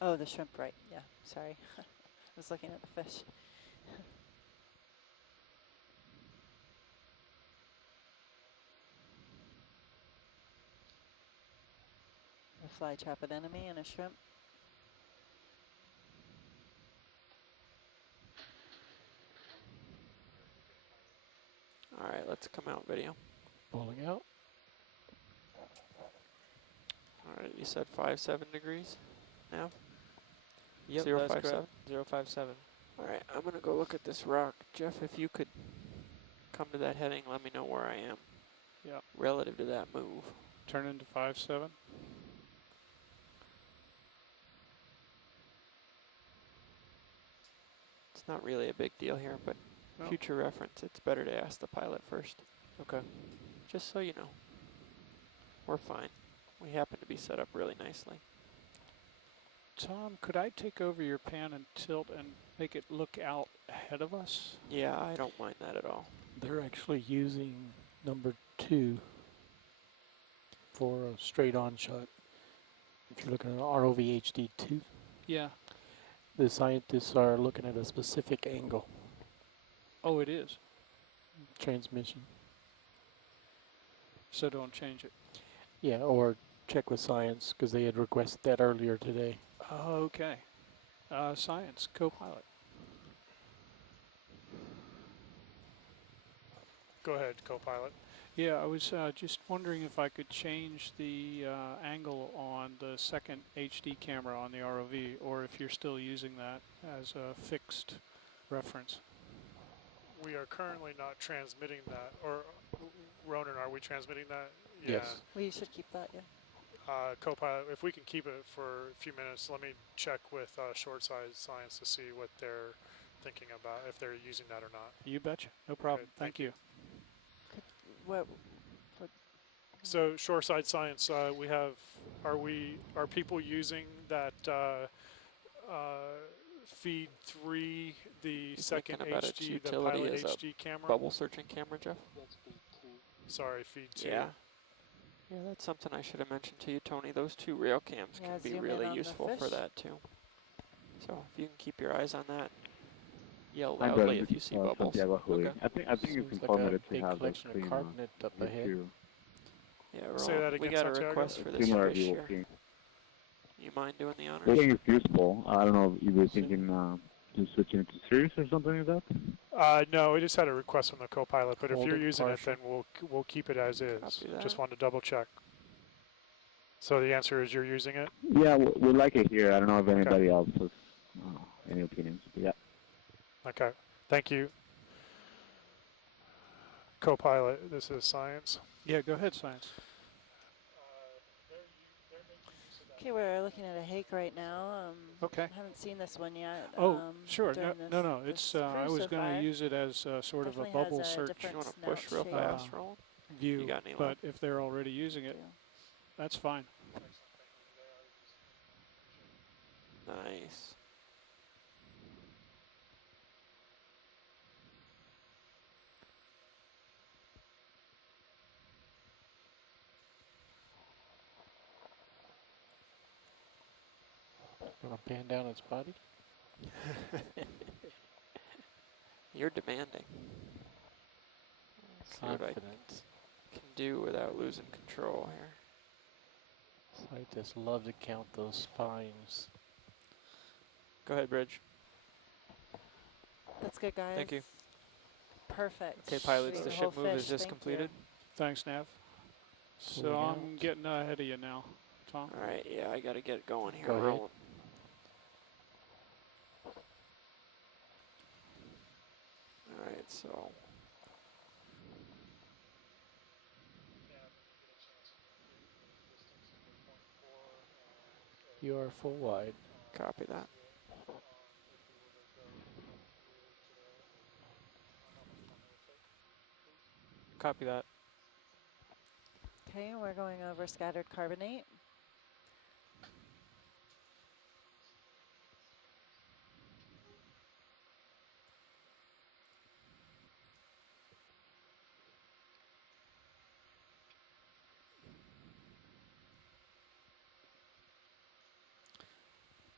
Oh, the shrimp, right? Yeah, sorry. I was looking at the fish. A fly trap anemone and a shrimp. let's come out video. Pulling out. All right, you said 57 degrees now? Yep, 057? that's correct. 057. All right, I'm going to go look at this rock. Jeff, if you could come to that heading, let me know where I am. Yeah. Relative to that move. Turn into 5-7. It's not really a big deal here, but No. future reference, it's better to ask the pilot first. Okay. Just so you know. We're fine. We happen to be set up really nicely. Tom, could I take over your pan and tilt and make it look out ahead of us? Yeah, I don't mind that at all. They're actually using number 2 for a straight on shot. If you're looking at ROV HD2, Yeah. the scientists are looking at a specific angle Oh, it is. transmission. So don't change it. Yeah, or check with science because they had requested that earlier today. Okay. Science, co-pilot. Go ahead, co-pilot. Yeah, I was just wondering if I could change the angle on the second HD camera on the ROV, or if you're still using that as a fixed reference. We are currently not transmitting that, or Ronan, are we transmitting that? Yes. We should keep that, yeah. Co-pilot, if we can keep it for a few minutes, let me check with short side science to see what they're thinking about, if they're using that or not. You betcha. No problem. Okay, Thank you. What? So shoreside science, we have, are people using that feed 3, the You second thinking about its HD, the utility pilot as a HD camera? bubble searching camera, Jeff? Sorry, feed 2. Yeah. Yeah, that's something I should have mentioned to you, Tony. Those 2 rail cams Yeah, can be zoom in really on the useful for fish. that too. So if you can keep your eyes on that, yell I'm loudly done if you see bubbles. Santiago Hui. Okay. I think it's Seems like a informative to big have that collection of screen carbonate up ahead. view. Yeah, Say Roland, that we again, got a Santiago? request for this Similar fish view here. of screen. You mind doing the I honors? think it's useful. I don't know if you were thinking to switching it to series or something like that. No, we just had a request from the co-pilot, but if you're Holding using partial. it, then we'll keep it as is. Copy that. Just wanted to double check. So the answer is you're using it? Yeah, we like it here. I don't know if anybody else has any opinions. But yeah. Okay, thank you. Co-pilot, this is science. Yeah, go ahead, science. Okay, we're looking at a hake right now. Okay. I haven't seen this one yet. Oh, sure. during No. this It's cruise I was so going far. to use it as sort of a Definitely bubble has a search different You want to snout push real shape. fast, Roland? view, You got any but luck? if they're already using it, that's fine. Nice. Want to pan down its body? You're demanding. Let's see what I Confidence. can do without losing control here. Scientists love to count those spines. Go ahead, Bridge. That's good, guys. Thank you. Perfect. Okay, pilots, Ate the the ship whole move fish, is just thank completed. Thanks, Nav. So Moving I'm out. getting ahead of you now, Tom. All right, yeah, I got to get going here. Go ahead. Rolling. All right, so You are full wide. copy that. Copy that. Okay, we're going over scattered carbonate.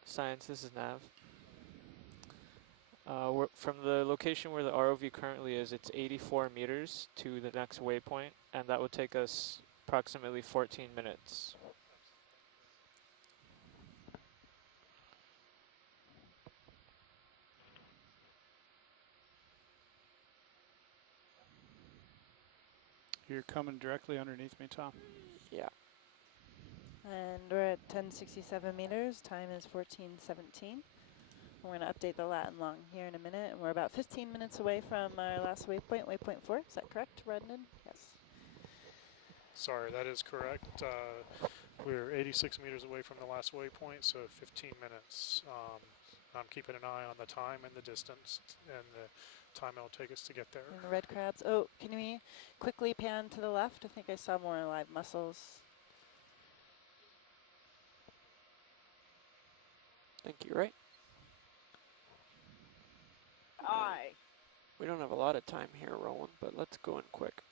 Science, this is Nav. From the location where the ROV currently is, it's 84 meters to the next waypoint, and that would take us approximately 14 minutes. You're coming directly underneath me, Tom. Yeah. And we're at 1067 meters. Time is 14:17. We're going to update the lat and long here in a minute, and we're about 15 minutes away from our last waypoint, waypoint 4. Is that correct, Redden? Yes. Sorry, that is correct. We're 86 meters away from the last waypoint, so 15 minutes. I'm keeping an eye on the time and the distance and the time it'll take us to get there. And the red crabs. Oh, can we quickly pan to the left? I think I saw more live mussels. Thank you, right? Aye. We don't have a lot of time here, Roland, but let's go in quick.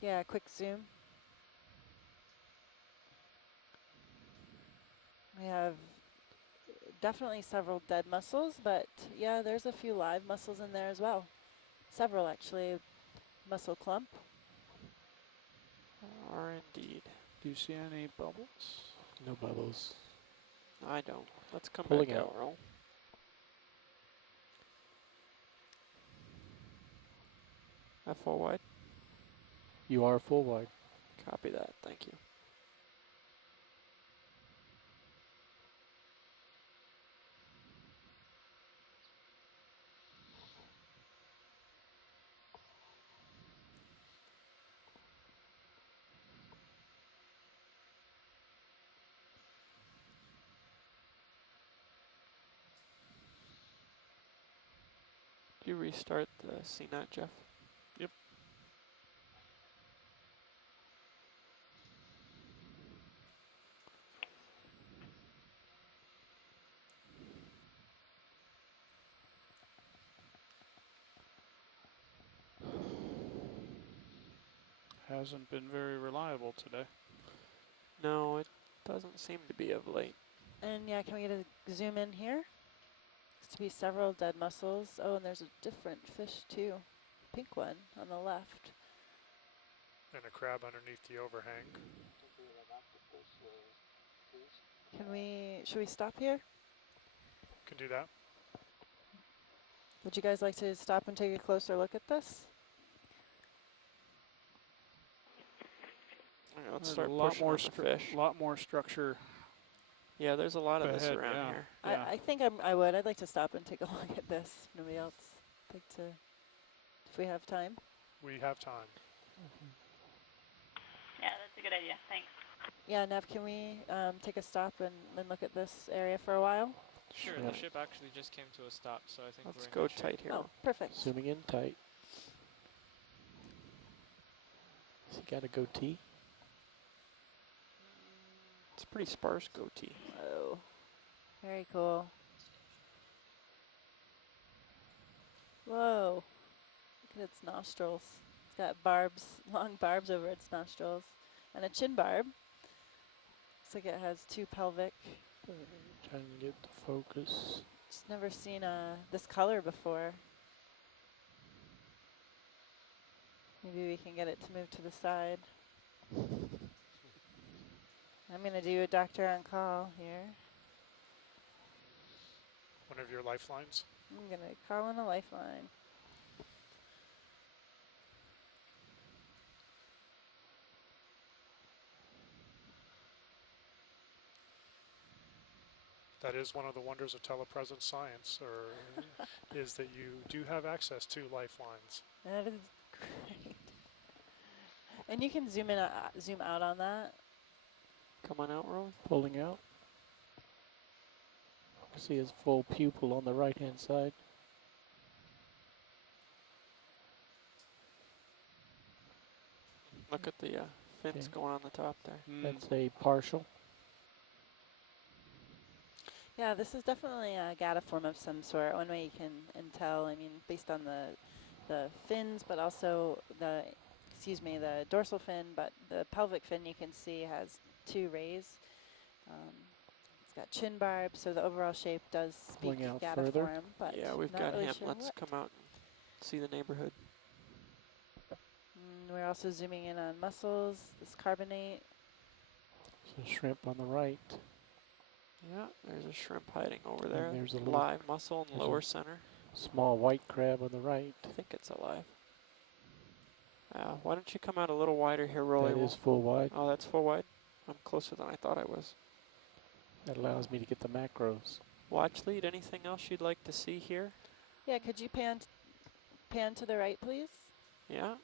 Yeah, quick zoom. We have definitely several dead mussels, but yeah, there's a few live mussels in there as well. Several, actually. Mussel clump. Are indeed. Do you see any bubbles? No bubbles. I don't. Let's come Pulling back out. out, Roll. At full wide. You are full wide. Copy that. Thank you. Did you restart the CNAT, Jeff? Yep. Hasn't been very reliable today. No, it doesn't seem to be of late. And yeah, can we get a zoom in here? Looks to be several dead mussels. Oh, and there's a different fish too. Pink one on the left. And a crab underneath the overhang. Should we stop here? Can do that. Would you guys like to stop and take a closer look at this? All right, let's There's start a lot pushing more on the fish. lot more structure. Yeah, there's a lot of this ahead, around yeah. here. Yeah. I think I would. I'd like to stop and take a look at this. Nobody else like to, if we have time. We have time. Yeah, that's a good idea. Thanks. Yeah, Nev, can we take a stop and then look at this area for a while? Sure. Sure, the ship actually just came to a stop, so I think Let's we're go in good shape. tight here. Oh, perfect. Zooming in tight. Has he got a goatee? It's a pretty sparse goatee. Whoa. Very cool. Whoa. Look at its nostrils. It's got barbs, long barbs over its nostrils. And a chin barb. Looks like it has two pelvic. Trying to get the focus. Just never seen this color before. Maybe we can get it to move to the side. I'm going to do a doctor on call here. One of your lifelines. I'm going to call in a lifeline. That is one of the wonders of telepresence science, or is that you do have access to lifelines. That is great. And you can zoom in, zoom out on that. Come on out, Roland. Pulling out. I see his full pupil on the right-hand side. Look at the fins going on the top there. That's a partial. Yeah, this is definitely a gadiform of some sort. One way you can tell, I mean, based on the fins, but also the dorsal fin, but the pelvic fin you can see has two rays. It's got chin barbs, so the overall shape does speak Pulling out gadiform, further. but Yeah, we've not got really him. sure Let's what. come out and see the neighborhood. We're also zooming in on mussels, this carbonate. There's a shrimp on the right. Yeah, there's a shrimp hiding over there. And there's a little live mussel in the lower center. Small white crab on the right. I think it's alive. Why don't you come out a little wider here, Rolly? That is full wide. Oh, that's full wide? I'm closer than I thought I was. That allows me to get the macros. Watch lead, anything else you'd like to see here? Yeah, could you pan to the right, please? Yeah.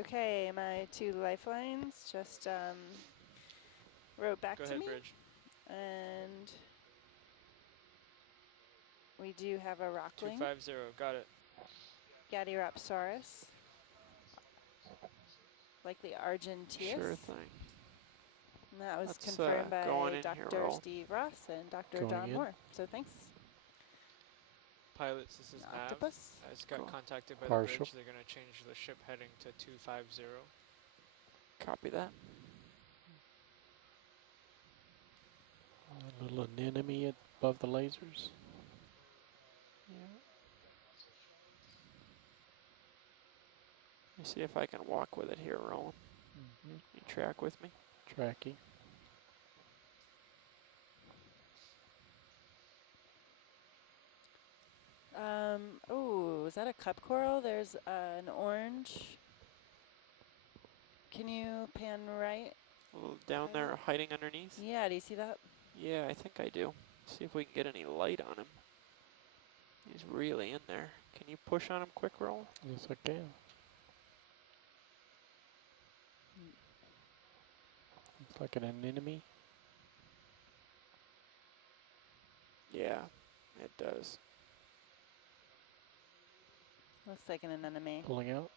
Okay, my 2 lifelines just wrote back Go to ahead, me. Bridge. And we do have a rockling, 250, got it. Gadyrapsaurus, like the Argenteus. Sure thing. And that was Let's, confirmed go on by in here, Dr. Roll. Steve Ross and Dr. Going John in. Moore. So thanks. Pilots, this is Nav. Octopus. I just got Cool. contacted by Partial. the bridge. They're going to change the ship heading to 250. Copy that. A little anemone above the lasers. Yeah. Let me see if I can walk with it here, Roland. You track with me? Tracking. Oh, is that a cup coral? There's an orange. Can you pan right? A little down there, hiding underneath? Yeah, do you see that? Yeah, I think I do. See if we can get any light on him. He's really in there. Can you push on him quick, Roll? Yes, I can. It's like an anemone. Yeah, it does. Looks like an anemone. Pulling out.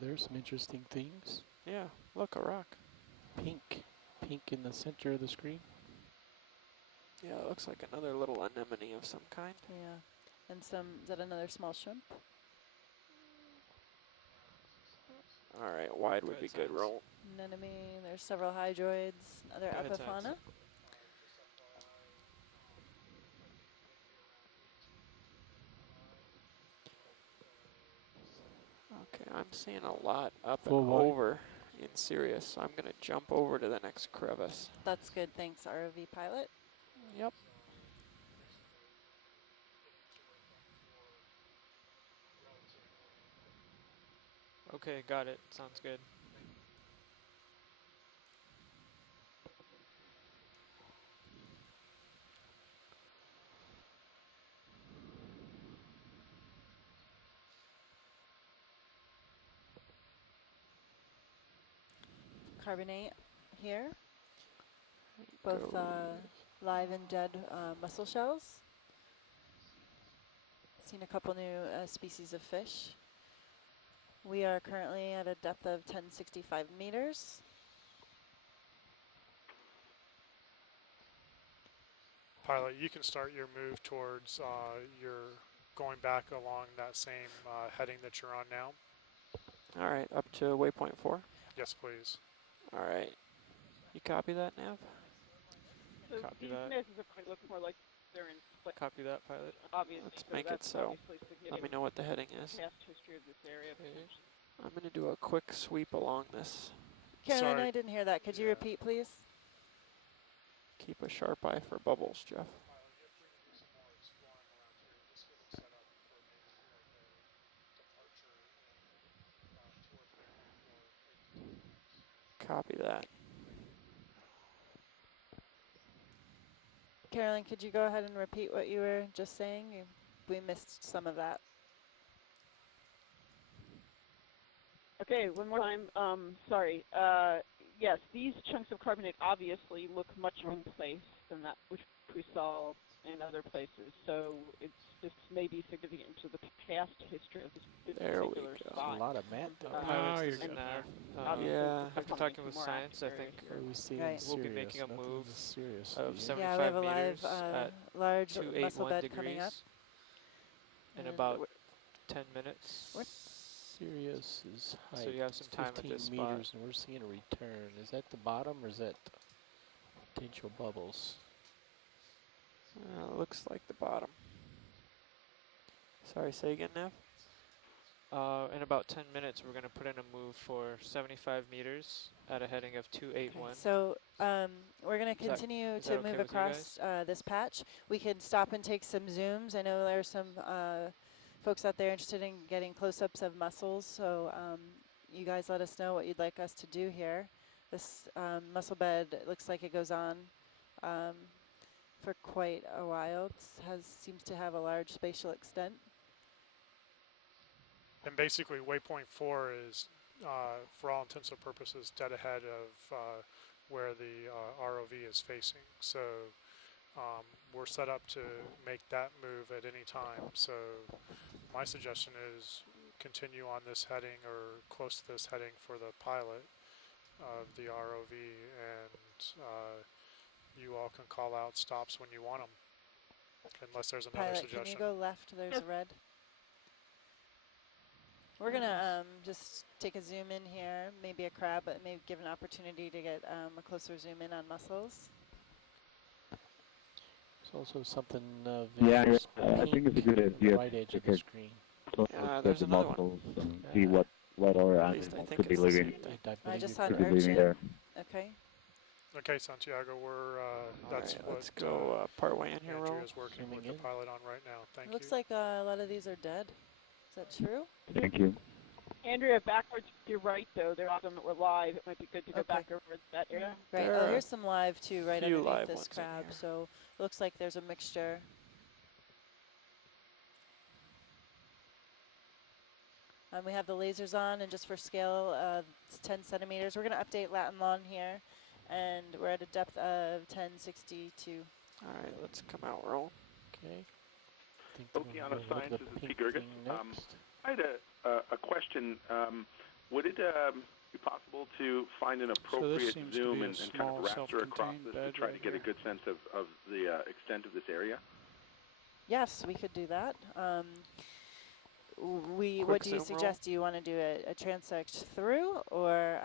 There's some interesting things. Yeah, look, a rock. Pink. Pink in the center of the screen. Yeah, it looks like another little anemone of some kind. Yeah. And is that another small shrimp? All right, wide would be good, Roll. Anemone, there's several hydroids, other Go ahead, epifauna. Science. Okay, I'm seeing a lot up Full and wide. over in Sirius, so I'm going to jump over to the next crevice. That's good, thanks, ROV pilot. Yep. Okay, got it. Sounds good. Carbonate here. Both live and dead mussel shells. Seen a couple new species of fish. We are currently at a depth of 1065 meters. Pilot, you can start your move towards your going back along that same heading that you're on now. All right, up to waypoint 4. Yes, please. All right. You copy that, Nav? So Copy these that. messes are going to look more like they're in split. Copy that, pilot. Obviously, Let's so make it that's so. obviously Let me significant know what the heading is. past history of this area. I'm going to do a quick sweep along this. Carolyn, Sorry. I didn't hear that. Could you repeat, please? Keep a sharp eye for bubbles, Jeff. Copy that. Carolyn, could you go ahead and repeat what you were just saying? We missed some of that. Okay, one more time. Sorry. Yes, these chunks of carbonate obviously look much more in place than that which we saw in other places. So this may be significant to the past history of this There we particular go. spot. A lot of mat though. Pilots, you're this is good. Nav. Obviously, yeah. this is After coming talking from with more Science, I active think areas What do we see Right. in we'll be Sirius? making a Nothing move in Sirius. of Yeah. 75 Yeah, we have a live meters at large mussel 281 bed degrees coming up. in And about 10 minutes. Sirius is height. So you have some It's time at 15 this spot. meters, and we're seeing a return. Is that the bottom, or is that potential bubbles? Looks like the bottom. Sorry, say again, Nav? In about 10 minutes, we're going to put in a move for 75 meters at a heading of 281. Okay, so we're going to continue to move across this patch. We could stop and take some zooms. I know there are some folks out there interested in getting close-ups of mussels, so you guys let us know what you'd like us to do here. This mussel bed looks like it goes on for quite a while. It seems to have a large spatial extent. And basically, waypoint 4 is, for all intents and purposes, dead ahead of where the ROV is facing. So we're set up to make that move at any time. So my suggestion is continue on this heading or close to this heading for the pilot of the ROV, and you all can call out stops when you want them, unless there's another Pilot, suggestion. can you go left? There's a red. We're going to just take a zoom in here, maybe a crab, but maybe give an opportunity to get a closer zoom in on mussels. There's also something Yeah, visual I think it's a good on the idea. right edge of the screen. There's another one. See what other At least I animals think could be it's the living. same thing. I just saw could an be living urchin. there. Okay. Okay, Santiago, we're that's Alright, what let's go part way in here, Andrew roll. is working Zooming with the in. pilot on right now. Thank It you. looks like a lot of these are dead. Is that true? Thank you. Andrea, backwards to your right, though. There are some that were live. It might be good to go Okay. back over that area. Right. There Oh, are here's some live too, right few underneath live this ones in crab. here. So it looks like there's a mixture. We have the lasers on, and just for scale, it's 10 centimeters. We're going to update Latin lawn here, and we're at a depth of 1062. All right, let's come out, roll. Okay. Okeanos Science, this is Pete Gerges. Next. I had a question. Would it be possible to find an appropriate seems to zoom be a and kind small of raster across self-contained this to bed try right to get a here. good sense of the extent of this area? Yes, we could do that. Quick What do you zoom suggest? Do you want to do a transect through, or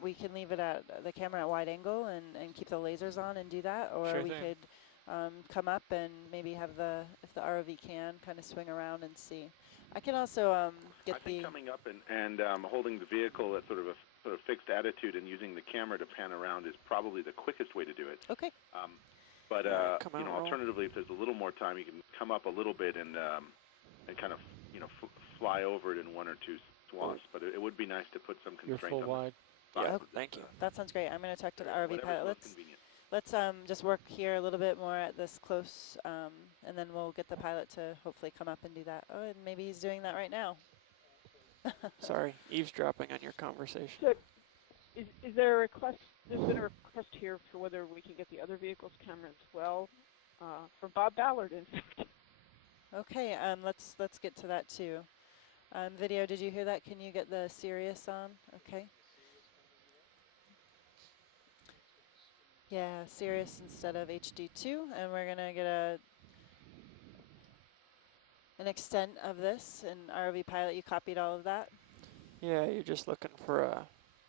we can leave it at the camera at wide angle and keep the lasers on and do that, or Sure we thing. could come up and maybe have if the ROV can kind of swing around and see. I can also get I think coming up and holding the vehicle at sort of a fixed attitude and using the camera to pan around is probably the quickest way to do it. Okay. But come out, roll. alternatively, if there's a little more time, you can come up a little bit and kind of fly over it in one or two swats. But it would be nice to put some You're constraint full on wide. the Yeah, thank you. That sounds great. I'm going to talk to the ROV whatever's pilot. most convenient. Let's just work here a little bit more at this close, and then we'll get the pilot to hopefully come up and do that. Oh, and maybe he's doing that right now. Sorry, eavesdropping on your conversation. So, is there a request? There's been a request here for whether we can get the other vehicle's camera as well, from Bob Ballard, in fact. Okay, let's get to that too. Video, did you hear that? Can you get the Sirius on? Okay. Yeah, Sirius instead of HD2, and we're gonna get an extent of this. And ROV pilot, you copied all of that? Yeah, you're just looking for a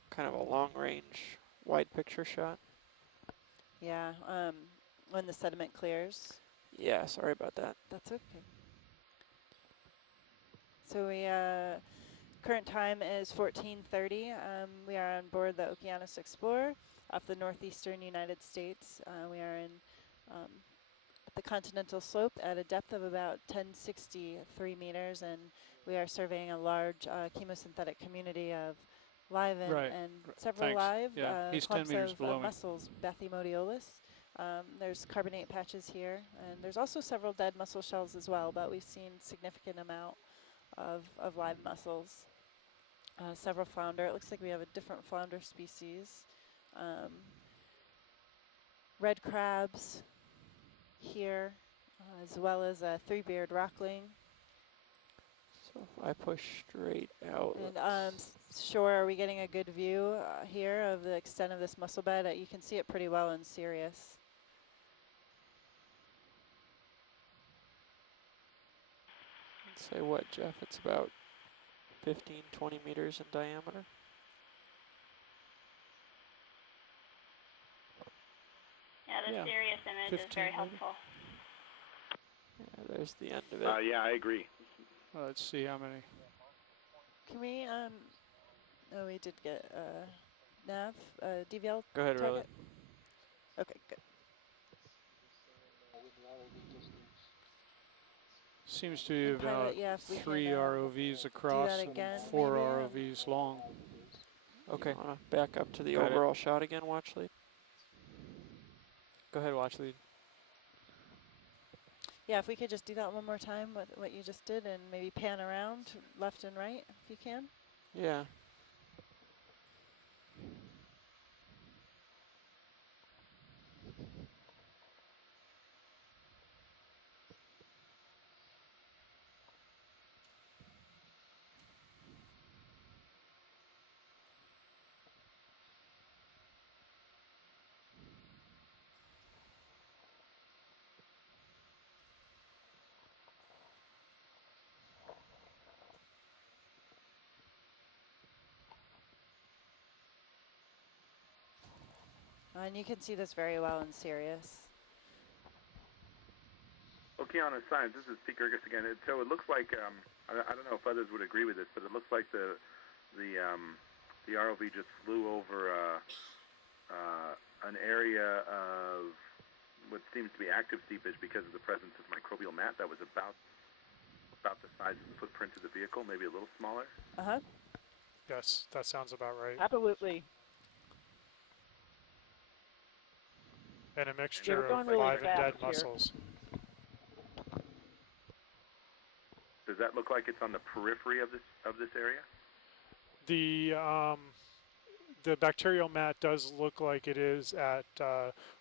kind of a long range wide picture shot. Yeah, when the sediment clears. Yeah, sorry about that. That's okay. So we current time is 14:30. We are on board the Okeanos Explorer off the northeastern United States. We are in at the continental slope at a depth of about 1063 meters, and we are surveying a large chemosynthetic community of live and several live He's 10 clumps meters of below me. mussels, Bethymodiolus. There's carbonate patches here, and there's also several dead mussel shells as well, but we've seen significant amount of live mussels. Several flounder. It looks like we have a different flounder species. Red crabs here, as well as a three-beard rockling. So if I push straight out. And Shore, are we getting a good view here of the extent of this mussel bed? You can see it pretty well in Sirius. Say what, Jeff? It's about 15, 20 meters in diameter. Yeah, the Sirius image is very helpful. Yeah, there's the end of it. Yeah, I agree. Let's see how many. Can we, oh, we did get nav, DVL Go ahead, roll target? it. Okay, good. Seems to be And pilot, about yeah, if we 3 can, ROVs do across that and again, 4 maybe, ROVs long. Okay. You wanna back up to the Got it. overall shot again, watch lead? Go ahead, watch lead. Yeah, if we could just do that one more time, what you just did, and maybe pan around left and right, if you can. Yeah. And you can see this very well in Sirius. Okeanos Science, this is Pete Gerges again. So it looks like, I don't know if others would agree with this, but it looks like the ROV just flew over an area of what seems to be active seepage because of the presence of microbial mat that was about the size of the footprint of the vehicle, maybe a little smaller. Uh-huh. Yes, that sounds about right. Absolutely. And a Yeah, mixture we're going of really live and dead fast here. mussels. Does that look like it's on the periphery of this area? The bacterial mat does look like it is at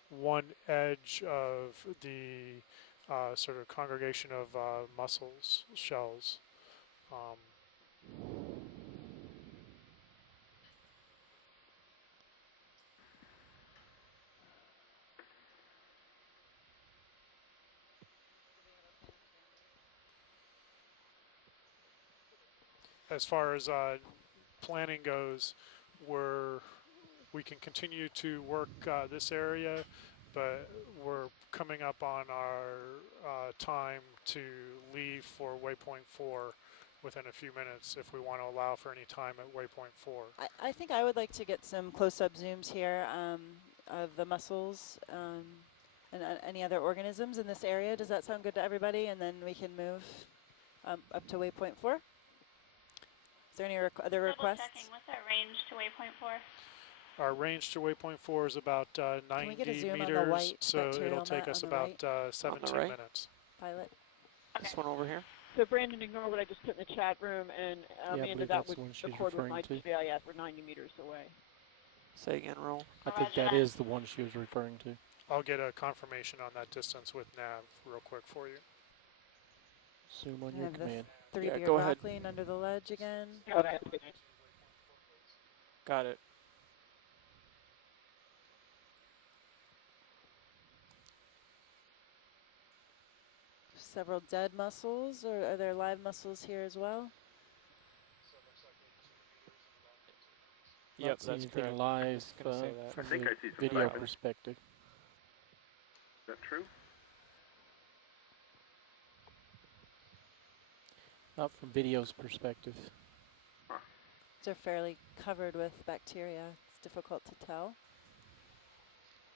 one edge of the sort of congregation of mussels, shells. As far as planning goes, we can continue to work this area, but we're coming up on our time to leave for waypoint 4 within a few minutes if we want to allow for any time at waypoint 4. I think I would like to get some close-up zooms here of the mussels and any other organisms in this area. Does that sound good to everybody? And then we can move up to waypoint 4. Is there any other requests? Double checking, what's our range to waypoint 4? Our range to waypoint 4 is about 90 we get a zoom meters, on the white so it'll bacterial take mat us on the about right? 17 right? minutes. Pilot. This one over here? So Brandon, ignore what I just put in the chat room, and Yeah, I Amanda, believe that that's would the one she's accord with referring my to. GIS. We're 90 meters away. Say again, roll. I think that is the one she was referring to. I'll get a confirmation on that distance with nav real quick for you. Zoom on I your have the command. 3-beard go ahead. rockling under the ledge again. Okay. Got it. Several dead mussels, or are there live mussels here as well? Not Yep, see that's anything correct. live Just gonna say that. from I think the I see some video live. perspective. Is that true? Not from video's perspective. They're fairly covered with bacteria. It's difficult to tell.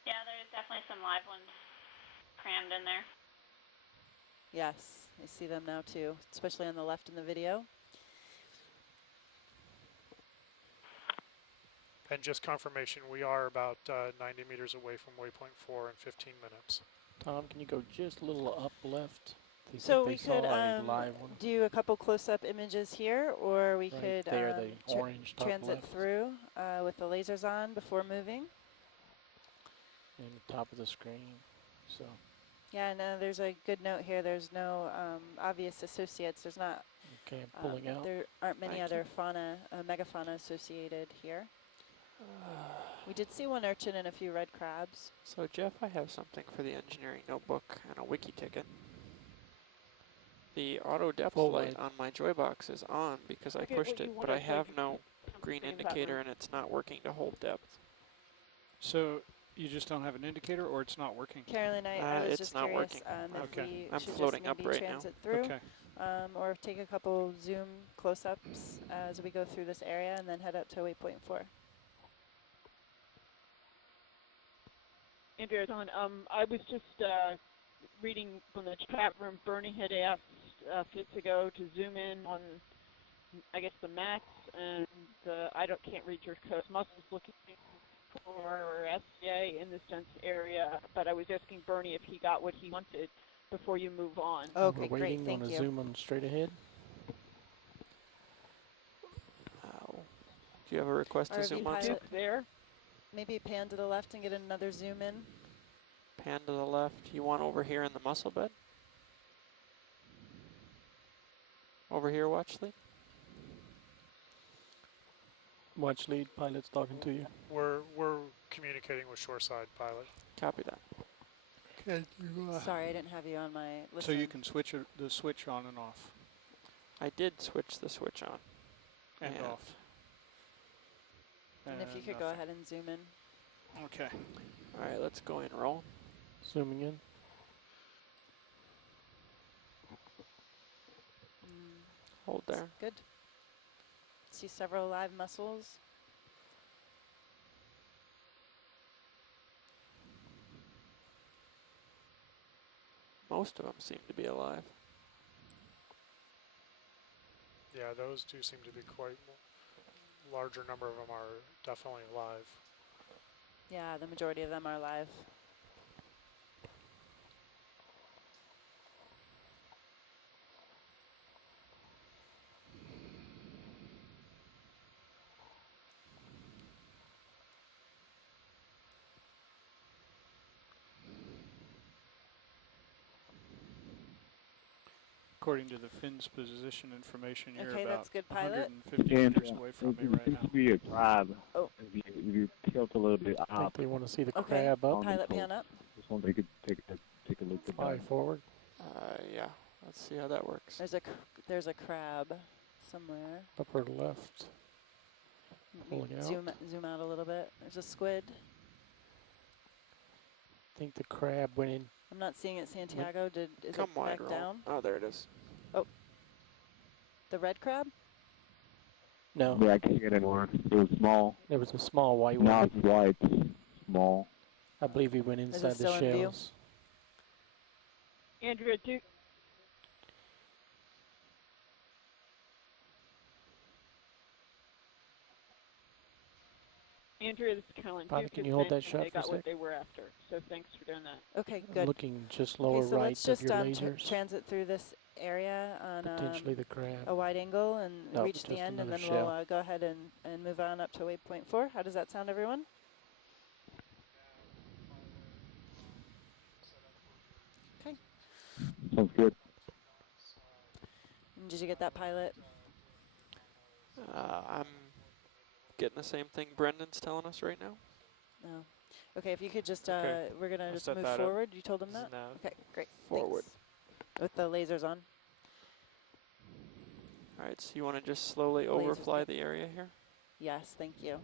Yeah, there's definitely some live ones crammed in there. Yes, I see them now too, especially on the left in the video. And just confirmation, we are about 90 meters away from waypoint 4 in 15 minutes. Tom, can you go just a little up left? Do you So we think they could saw a live one? do a couple close-up images here, or we Right could there, the orange top transit left. through with the lasers on before moving. And the top of the screen. So Yeah, and there's a good note here. There's no obvious associates. There's not. okay, I'm pulling out. There aren't many Thank other fauna, megafauna associated here. We did see one urchin and a few red crabs. So Jeff, I have something for the engineering notebook and a wiki ticket. The auto depth Full light light. on my Joybox is on because I Okay, pushed what you it, want but I is have like no some green screen indicator pattern. and it's not working to hold depth. So You just don't have an indicator, or it's not working? Carolyn, I was It's just not curious working. if Okay. we I'm should just floating up maybe right now. transit through, Okay. or take a couple zoom close-ups as we go through this area and then head up to waypoint 4. Andrea, Don, I was just reading from the chat room. Bernie had asked minutes ago to zoom in on, I guess, the max and the, can't read your code. Muscles looking for SCA in this dense area, but I was asking Bernie if he got what he wanted before you move on. Okay, We're great, waiting thank on a you. zoom on straight ahead. Do you have a request to RV zoom on? pilot there? Maybe pan to the left and get another zoom in. Pan to the left. You want over here in the muscle bed? Over here, watch lead. Watch lead, pilot's talking to you. We're communicating with shoreside pilot. Copy that. Can you, Sorry, I didn't have you on my listen. so you can switch the switch on and off. I did switch the switch on. And off. And if you could go ahead and zoom in. Okay. All right, let's go and roll. Zooming in. Hold there. Good. See several live muscles. Most of them seem to be alive. Yeah, those do seem to be quite larger number of them are definitely alive. Yeah, the majority of them are live. According to the fin's position information, you're Okay, about that's good, pilot. 150 meters away from me right seems now. to be a crab. Oh. If you tilt a little bit I think up. they want to see the Okay, crab up. pilot pan up. Just want to take a look at Fly that. forward. Yeah, let's see how that works. There's a crab somewhere. Upper left. Pulling out. Zoom out a little bit. There's a squid. I think the crab went in. I'm not seeing it, Santiago. Is Come it wide, back roll. down? Oh, there it is. Oh. The red crab? No. Yeah, I can't see it anymore. It was small. There was a small white one. Now it's white. Small. I believe he went Is it inside the still in view? shells. Andrea, Andrea, this is Carolyn. Pilot, Duke can is you hold saying that shot they for a got what sec? they were after, so thanks for doing that. Okay, good. Looking just lower okay, so right let's just of your lasers. transit through this area on Potentially the crab. a wide angle and Nope, reach the just end, and another then shell. we'll go ahead and move on up to waypoint 4. How does that sound, everyone? Okay. Sounds good. And did you get that, pilot? I'm getting the same thing Brendan's telling us right now. No. Okay, if you could just, Okay. we're going to I'll just set move that up. forward. You told him This that? is nav. Okay, great. Forward. Thanks. With the lasers on. All right, so you want to just slowly Lasers overfly good. the area here? Yes, thank you.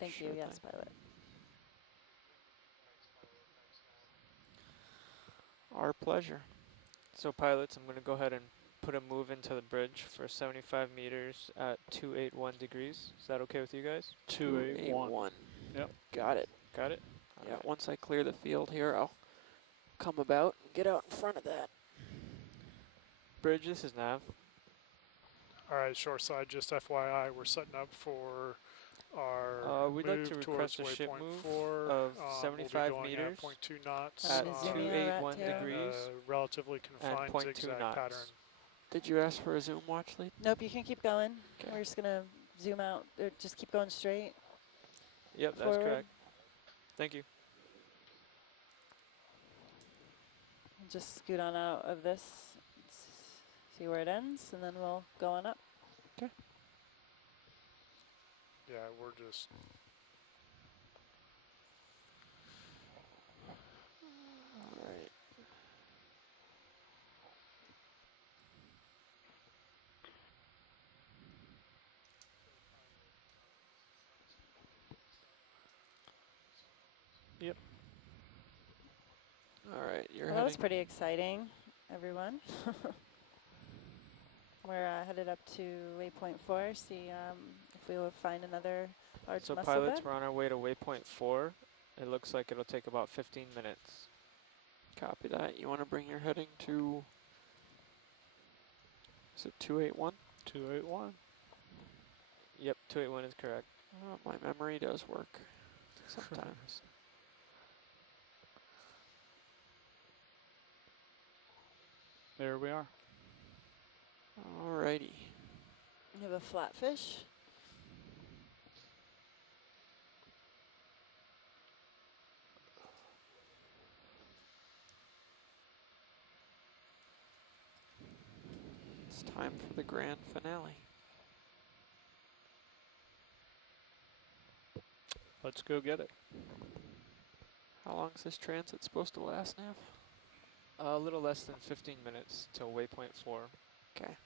Thank Sure you, yes, thing. pilot. Our pleasure. So pilots, I'm going to go ahead and put a move into the bridge for 75 meters at 281 degrees. Is that okay with you guys? 281. Yep. Got it. Got it? Yeah, once I clear the field here, I'll come about and get out in front of that. Bridge, this is nav. All right, shoreside, just FYI, we're setting up for our We'd move like to towards request a ship waypoint move 4. of We'll 75 be going meters at 0.2 knots at Zoom in or 281 at tail? degrees. relatively and confined 0.2 zigzag knots. pattern. Did you ask for a zoom watch lead? Nope, you can keep going. Okay. We're just going to zoom out. Or just keep going straight. Yep, that's Forward. correct. Thank you. Just scoot on out of this. See where it ends, and then we'll go on up. Yeah, we're just All right. Yep. All right, you're Well, that was heading. pretty exciting, everyone. We're headed up to waypoint 4, see if we will find another large So mussel bed. pilots, we're on our way to waypoint 4. It looks like it'll take about 15 minutes. Copy that. You want to bring your heading to, is it 281? 281. Yep, 281 is correct. My memory does work sometimes. There we are. Alrighty. We have a flatfish. It's time for the grand finale. Let's go get it. How long is this transit supposed to last, Nav? A little less than 15 minutes till waypoint 4. Okay.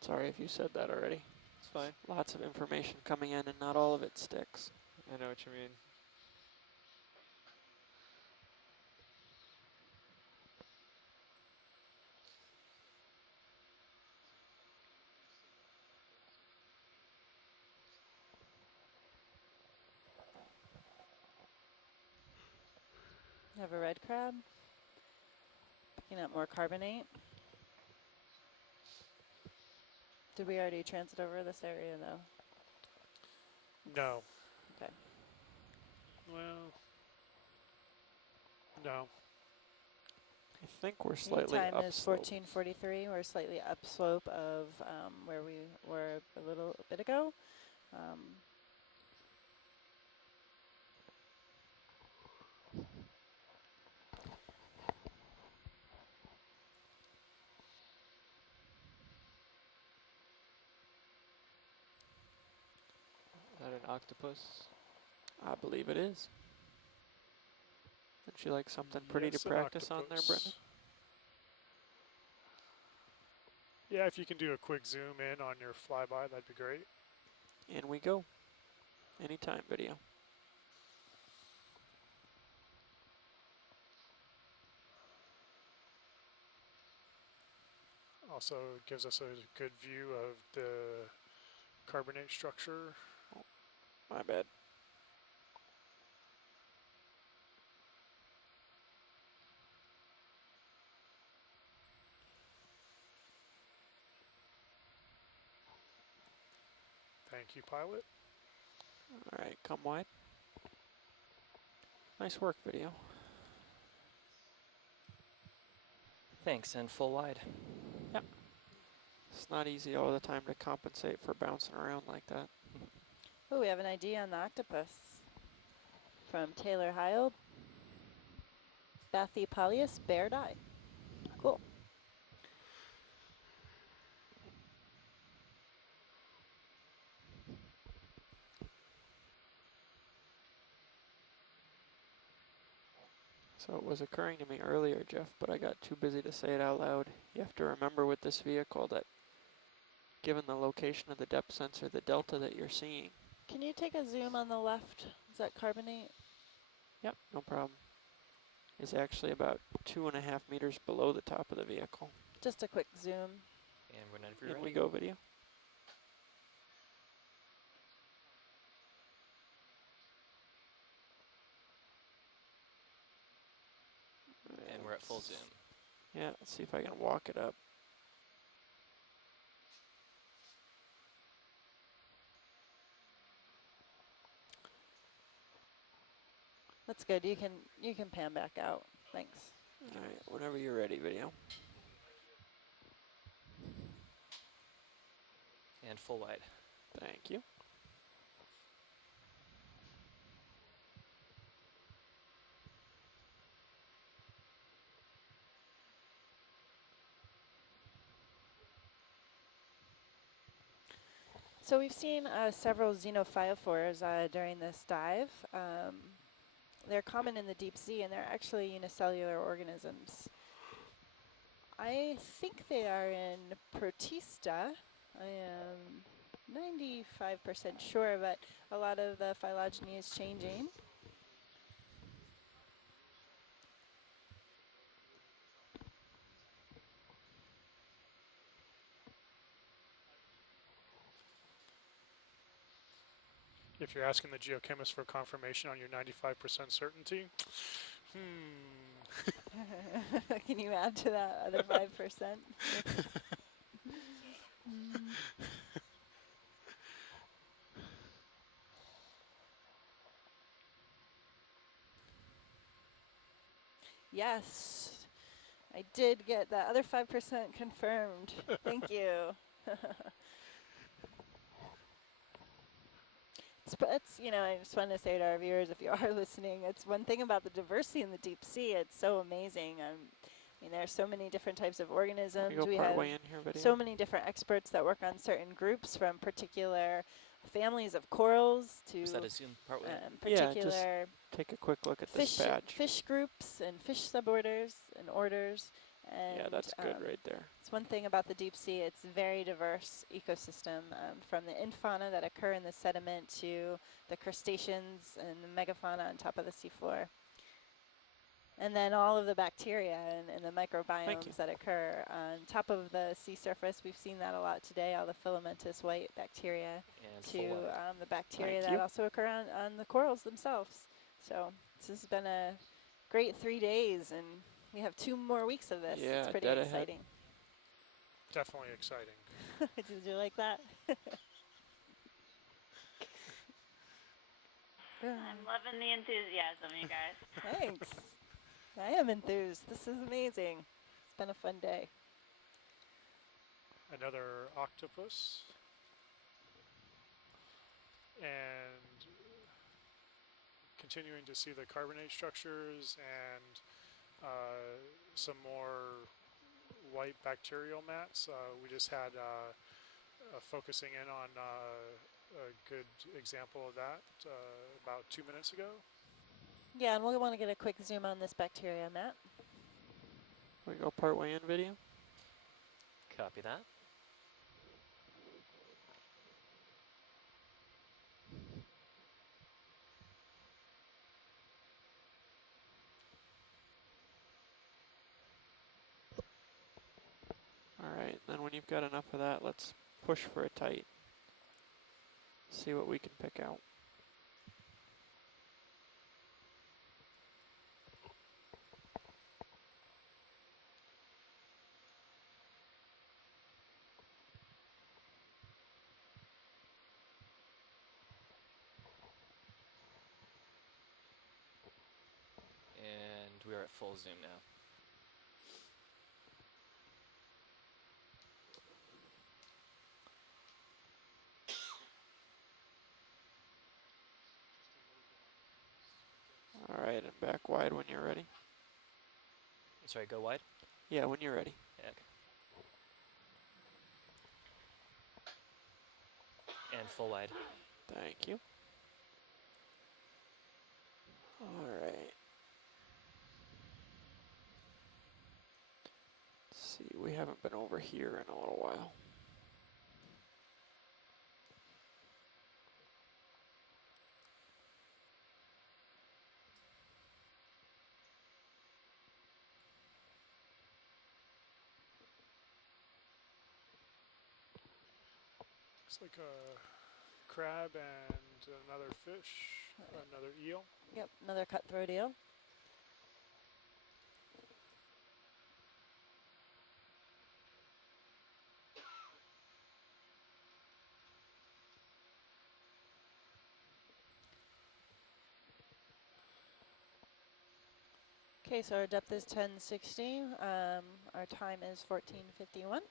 Sorry if you said that already. It's fine. Lots of information coming in and not all of it sticks. I know what you mean. We have a red crab. Picking up more carbonate. Did we already transit over this area, though? No. Okay. Well, no. I think we're slightly Time is upslope. 14:43. We're slightly upslope of where we were a little bit ago. Is that an octopus? I believe it is. Would you like something pretty Yes, to an practice on there, octopus. Brendan? Yeah, if you can do a quick zoom in on your flyby, that'd be great. In we go. Anytime video. Also gives us a good view of the carbonate structure. Oh, my bad. Thank you, pilot. All right, come wide. Nice work, video. Thanks, and full wide. Yep. It's not easy all the time to compensate for bouncing around like that. Oh, we have an ID on the octopus from Taylor Heil. Bathypaleus bared eye. Cool. So it was occurring to me earlier, Jeff, but I got too busy to say it out loud. You have to remember with this vehicle that given the location of the depth sensor, the delta that you're seeing. Can you take a zoom on the left? Is that carbonate? Yep, no problem. Is actually about 2.5 meters below the top of the vehicle. Just a quick zoom. And whenever you're In ready. we go, video. And we're at full zoom. Yeah, let's see if I can walk it up. That's good. You can pan back out. Thanks. All right, whenever you're ready, video. And full wide. Thank you. So we've seen several xenophytophores during this dive. They're common in the deep sea, and they're actually unicellular organisms. I think they are in Protista. I am 95% sure, but a lot of the phylogeny is changing. If you're asking the geochemist for confirmation on your 95% certainty, Can you add to that other 5%? Yes, I did get that other 5% confirmed. Thank you. It's, you know, I just want to say to our viewers, if you are listening, it's one thing about the diversity in the deep sea. It's so amazing. I mean, there are so many different types of organisms. Go We part have way in here, video. so many different experts that work on certain groups, from particular families of corals to Was that a Zoom part way in? particular yeah, just take a quick look at this badge. Fish groups and fish suborders and orders. And yeah, that's good right there. it's one thing about the deep sea. It's a very diverse ecosystem, from the infauna that occur in the sediment to the crustaceans and the megafauna on top of the seafloor. And then all of the bacteria and the microbiomes that occur on top of the sea surface. We've seen that a lot today, all the filamentous white bacteria to the bacteria that also occur on the corals themselves. So this has been a great 3 days, and we have 2 more weeks of this. Yeah, it's pretty exciting. Definitely exciting. Did you like that? I'm loving the enthusiasm, you guys. Thanks. I am enthused. This is amazing. It's been a fun day. Another octopus. And continuing to see the carbonate structures and some more white bacterial mats. We just had focusing in on a good example of that about 2 minutes ago. Yeah, and we'll want to get a quick zoom on this bacteria, Matt. We go part way in, video. Copy that. All right, then when you've got enough of that, let's push for a tight. See what we can pick out. And we are at full zoom now. All right, and back wide when you're ready. Sorry, go wide? Yeah, when you're ready. Yeah, okay. And full wide. Thank you. All right. Let's see, we haven't been over here in a little while. Looks like a crab and another fish, another eel. Yep, another cutthroat eel. Okay, so our depth is 1060. Our time is 1451.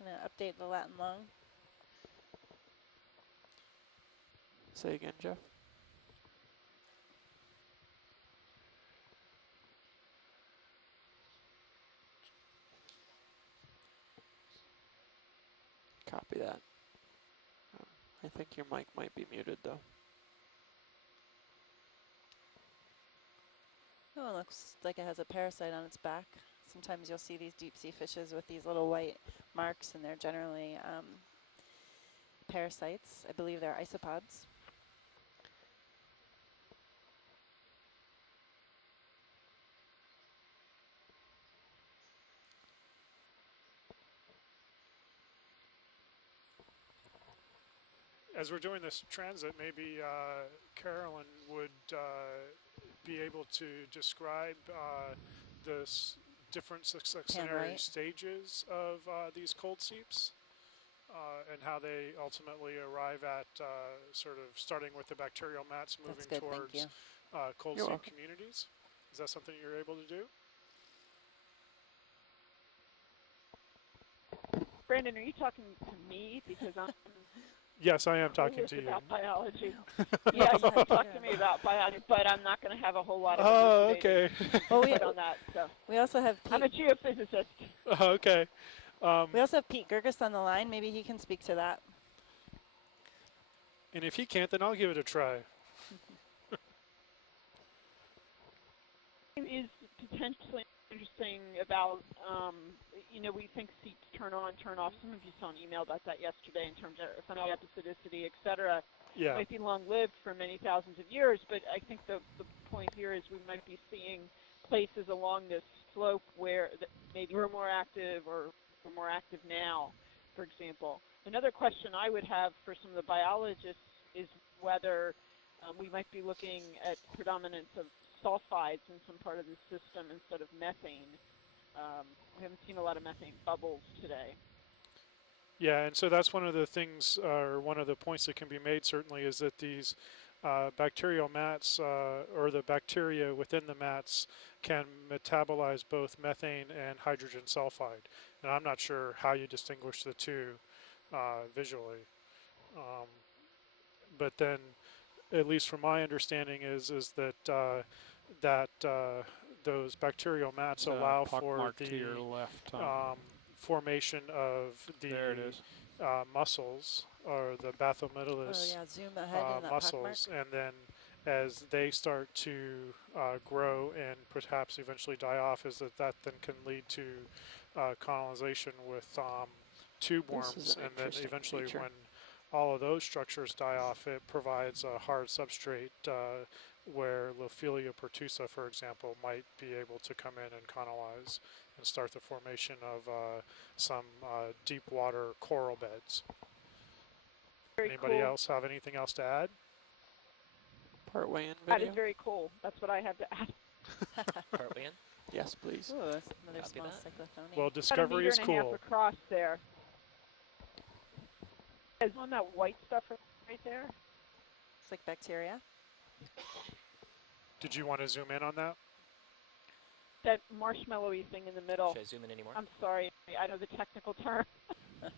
I'm going to update the Latin long. Say again, Jeff. Copy that. I think your mic might be muted though. Oh, it looks like it has a parasite on its back. Sometimes you'll see these deep sea fishes with these little white marks, and they're generally parasites. I believe they're isopods. As we're doing this transit, maybe Carolyn would be able to describe the different successionary stages of these cold seeps and how they ultimately arrive at sort of starting with the bacterial mats, moving towards cold seep communities. Is that something you're able to do? Brandon, are you talking to me? Because I'm yes, I am talking to you. About biology. Yeah, you can talk to me about biology, but I'm not going to have a whole lot of okay. on that. So we also have Pete. I'm a geophysicist. Okay. We also have Pete Gerges on the line. Maybe he can speak to that. And if he can't, then I'll give it a try. Is potentially interesting about, we think seeps turn on, turn off. Some of you saw an email about that yesterday in terms of episodicity, et cetera. Yeah. Might be long-lived for many thousands of years, but I think the point here is we might be seeing places along this slope where maybe we're more active or we're more active now, for example. Another question I would have for some of the biologists is whether we might be looking at predominance of sulfides in some part of the system instead of methane. We haven't seen a lot of methane bubbles today. Yeah, and so that's one of the things, or one of the points that can be made certainly, is that these bacterial mats, or the bacteria within the mats, can metabolize both methane and hydrogen sulfide. And I'm not sure how you distinguish the two visually. But then, at least from my understanding, is that those bacterial mats allow for the to your left, formation of the muscles, or the bathymetallous zoom ahead in that muscles, and then as they start to grow and perhaps eventually die off, is that then can lead to colonization with tube worms, and then eventually when all of those structures die off, it provides a hard substrate where Lophelia pertusa, for example, might be able to come in and colonize and start the formation of some deep water coral beds. Anybody else have anything else to add? Partway in That video? is very cool. That's what I have to add. Partway in? Yes, please. Ooh, that's another small cyclothone. Well, discovery is cool. About a meter and a half across there. Is on that white stuff right there? It's like bacteria. Did you want to zoom in on that? That marshmallowy thing in the middle. Should I zoom in anymore? I'm sorry, I know the technical term.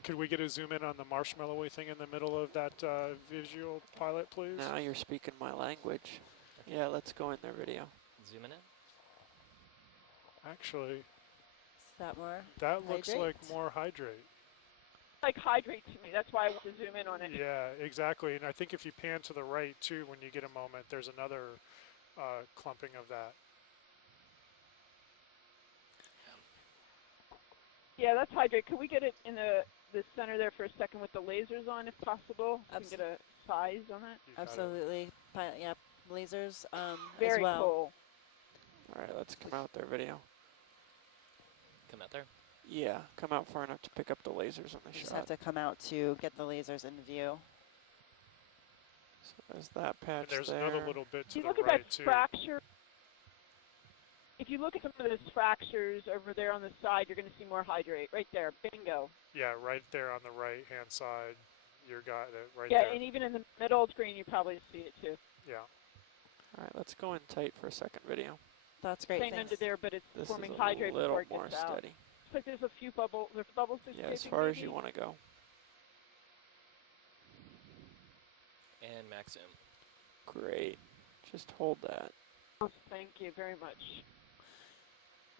Could we get a zoom in on the marshmallowy thing in the middle of that visual pilot, please? Now you're speaking my language. Okay. Yeah, let's go in their video. Zoom in it? Actually, is that more that looks like more hydrate. Like hydrate to me. That's why I want to zoom in on it. Yeah, exactly. And I think if you pan to the right too, when you get a moment, there's another clumping of that. Yeah, that's hydrate. Could we get it in the center there for a second with the lasers on, if possible? Can we get a size on that? Absolutely. Yeah, lasers Very as well. cool. All right, let's come out their video. Come out there? Yeah, come out far enough to pick up the lasers on the You shot. just have to come out to get the lasers in view. So there's that patch and there's there. another little bit to you the look at right that too. fracture. If you look at some of those fractures over there on the side, you're going to see more hydrate. Right there. Bingo. Yeah, right there on the right-hand side. You got it right yeah, there. and even in the middle of the screen, you probably see it too. Yeah. All right, let's go in tight for a second video. That's great. Same under there, but it's this forming is hydrate a little before it more gets out. steady. Looks like there's a few bubbles. There's bubbles escaping. Yeah, as far as maybe? you want to go. And max zoom. Great. Just hold that. Oh, thank you very much.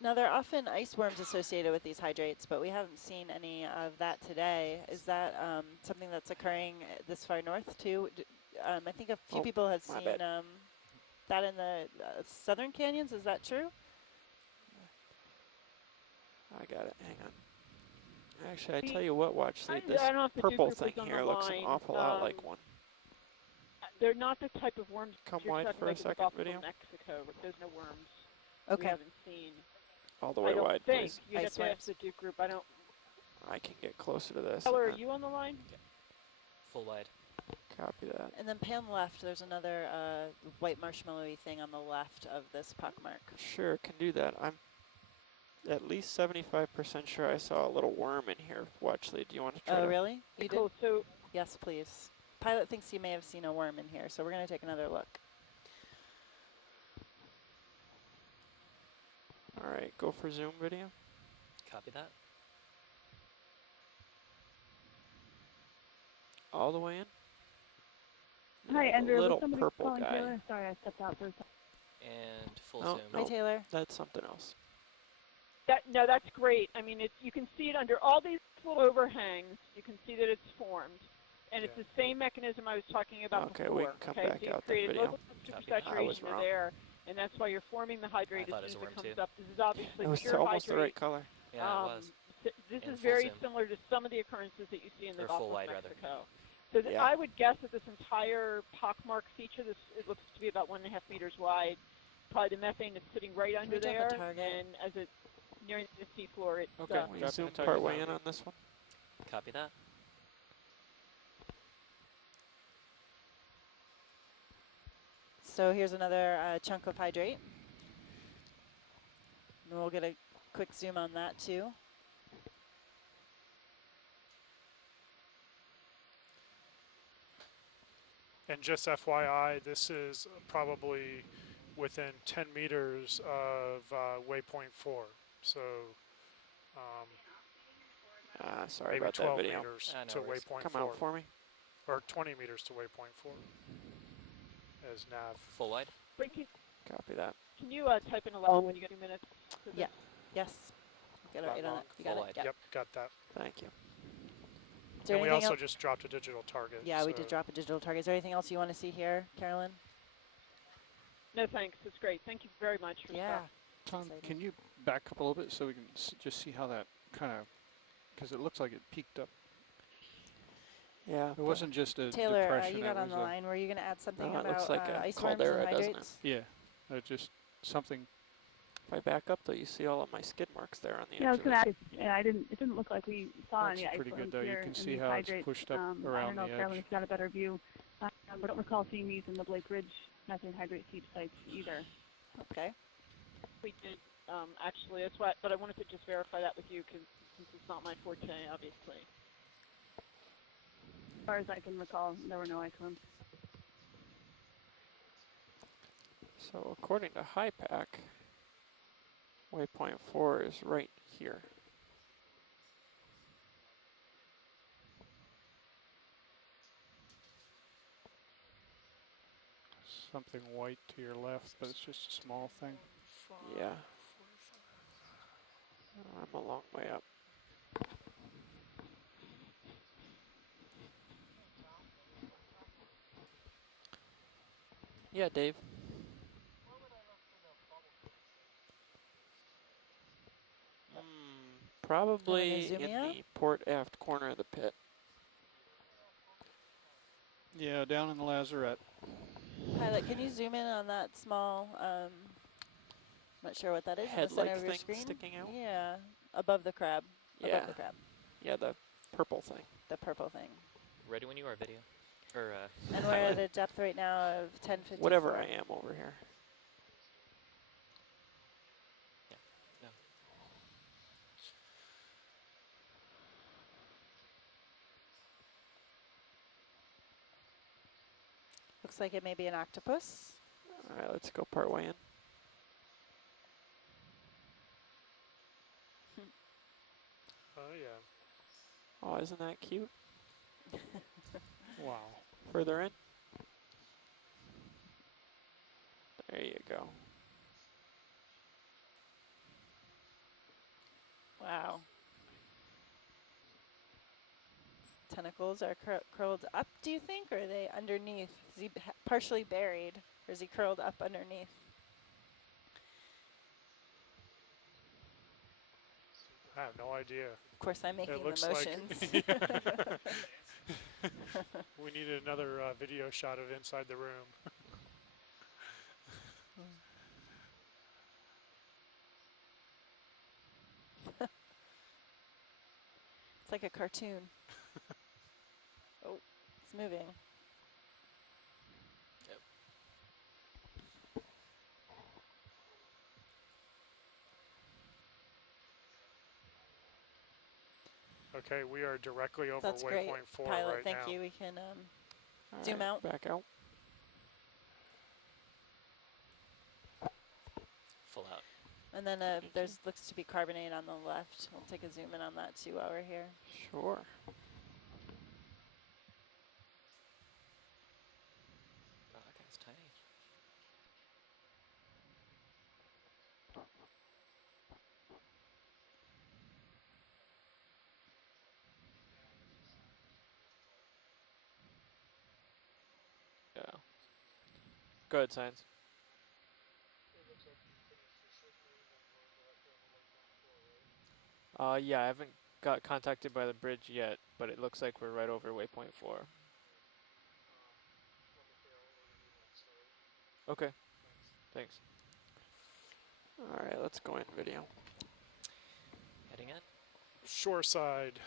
Now, there are often ice worms associated with these hydrates, but we haven't seen any of that today. Is that something that's occurring this far north, too? I think a few people have seen that in the southern canyons. Is that true? I got it. Hang on. Actually, I tell you what, watch, I this don't know if the Duke purple group thing is on here the looks an line. awful lot like one. They're not the type of worms Come you're wide talking for a like in the second, Gulf video. of Mexico. There's no worms we Okay. haven't seen. All the way I don't wide, think. please. You'd have to ask the Duke group. I don't. I can get closer to this. Keller, are you on the line? Full wide. Copy that. And then pan left, there's another white marshmallowy thing on the left of this pockmark. Sure, can do that. I'm at least 75% sure I saw a little worm in here. Watch, Lee, do you want to try Oh, to... really? You Cool, did? so... Yes, please. Pilot thinks you may have seen a worm in here, so we're going to take another look. All right, go for zoom video. Copy that. All the way in. Hi, Yeah, Andrew. the little Was somebody purple calling guy. Taylor? Sorry, I stepped out for a second. And full Oh, zoom. no, Hi, Taylor. that's something else. No, that's great. I mean, you can see it under all these little overhangs. You can see that it's formed. And it's the same mechanism I was talking about Okay, before. we can come back so you've out the created video. local Copy that. I was supersaturation wrong. there, and that's why you're forming the hydrate I thought as it soon was a as it worm comes too. up. This is obviously It was pure almost the hydrate. right color. Yeah, it was. This And is full very zoom. similar to some of the occurrences that you see in the Or Gulf full of wide, rather. Mexico. So Yeah. I would guess that this entire pockmark feature, it looks to be about 1.5 meters wide. Probably the methane is sitting right under we drop a there, target? and as it's nearing the seafloor, it's Okay, we zoom part way in on this one. Copy that. So here's another chunk of hydrate. And we'll get a quick zoom on that too. And just FYI, this is probably within 10 meters of waypoint 4. So Sorry maybe about 12 that video. meters No to worries. waypoint Come 4. out for me. Or 20 meters to waypoint 4 as nav. Full wide. Wait, Copy that. can you type in a level when you get 2 minutes? Yeah. Yes. Get it right on it. You got Full it? wide. Yep. Yep, got that. Thank you. Is there And we anything also else? just dropped a digital target. Yeah, we so did drop a digital target. Is there anything else you want to see here, Carolyn? No, thanks. It's great. Thank you very much for Yeah. stuff. Tom, Exciting. can you back up a little bit so we can just see how that kind of, because it looks like it peaked up. Yeah. It wasn't just a Taylor, depression. you got it on was the line. Were you going to add something it about looks like a ice worms and caldera, doesn't it? hydrates? Yeah, just something. If I back up, though, you see all of my skid marks there on the Yeah, I edge was of going it. to ask. Yeah, it didn't look like we saw That's any ice pretty good, worms though. You here can in see these how it's hydrates. pushed up I around don't know, the Carolyn, edge. if you got a better view. But I don't recall seeing these in the Blake Ridge methane hydrate seep sites either. Okay. We did, actually. That's why, but I wanted to just verify that with you, since it's not my forte, obviously. As far as I can recall, there were no ice worms. So according to HiPAC, waypoint 4 is right here. Something white to your left, but it's just a small thing. Yeah. I'm a long way up. Yeah, Dave. Probably zoom in you out? the port aft corner of the pit. Yeah, down in the lazarette. Pilot, can you zoom in on that small, not sure what that is, in the Head-like center of your thing screen? sticking out? Yeah, above the crab. Yeah. Above the crab. Yeah, the purple thing. The purple thing. Ready when you are, video. Or And we're at a depth right now of 1054. Whatever I am over here. no. Looks like it may be an octopus. All right, let's go part way in. Oh, yeah. Oh, isn't that cute? Wow. Further in. There you go. Wow. Tentacles are curled up, do you think, or are they underneath? Is he partially buried, or is he curled up underneath? I have no idea. Of course, I'm making It the looks motions. like we needed another video shot of inside the room. It's like a cartoon. Oh, it's moving. Yep. Okay, we are directly over That's great, waypoint 4 Pilot. right Thank now. you. We can All zoom right, out. back out. Full out. And then there's looks to be carbonate on the left. We'll take a zoom in on that too while we're here. Sure. Wow, that guy's tiny. Yeah. Go ahead, Science. Yeah, I haven't got contacted by the bridge yet, but it looks like we're right over waypoint 4. Okay. Thanks. All right, let's go in video. Heading in. Shoreside.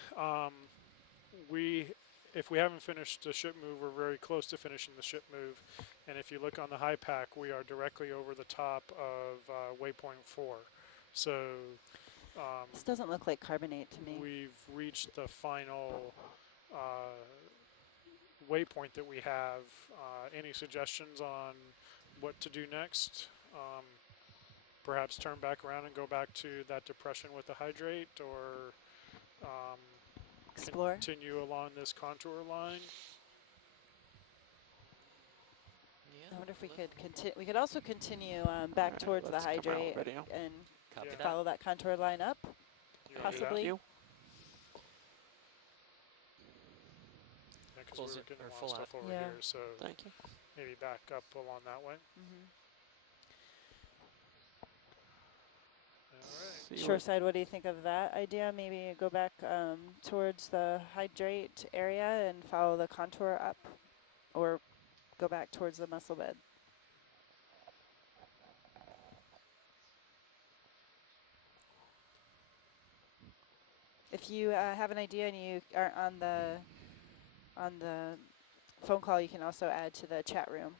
If we haven't finished the ship move, we're very close to finishing the ship move. And if you look on the high pack, we are directly over the top of waypoint 4. So This doesn't look like carbonate to me. we've reached the final waypoint that we have. Any suggestions on what to do next? Perhaps turn back around and go back to that depression with the hydrate, or explore. Continue along this contour line. Yeah. I wonder if we could continue. We could also continue back towards the hydrate and follow that contour line up, possibly. Yeah, because we were getting a lot of stuff over here, so thank you. Maybe back up along that way. Shoreside, what do you think of that idea? Maybe go back towards the hydrate area and follow the contour up, or go back towards the mussel bed. If you have an idea and you are on the phone call, you can also add to the chat room.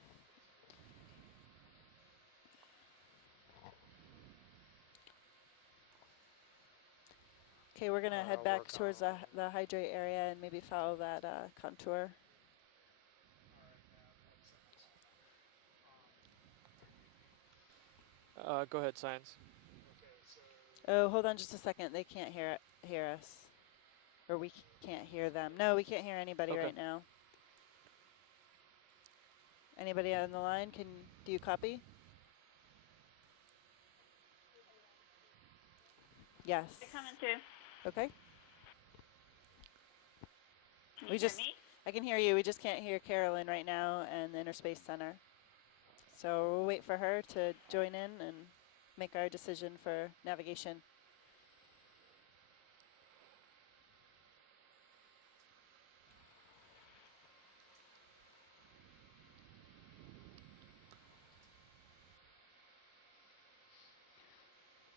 Okay, we're gonna head back towards the hydrate area and maybe follow that contour. Go ahead, Science. Oh, hold on just a second. They can't hear us, or we can't hear them. No, we can't hear anybody right now. Anybody on the line? Do you copy? Yes. They're coming through. Okay. Can you hear me? I can hear you. We just can't hear Carolyn right now and the Interspace Center. So we'll wait for her to join in and make our decision for navigation.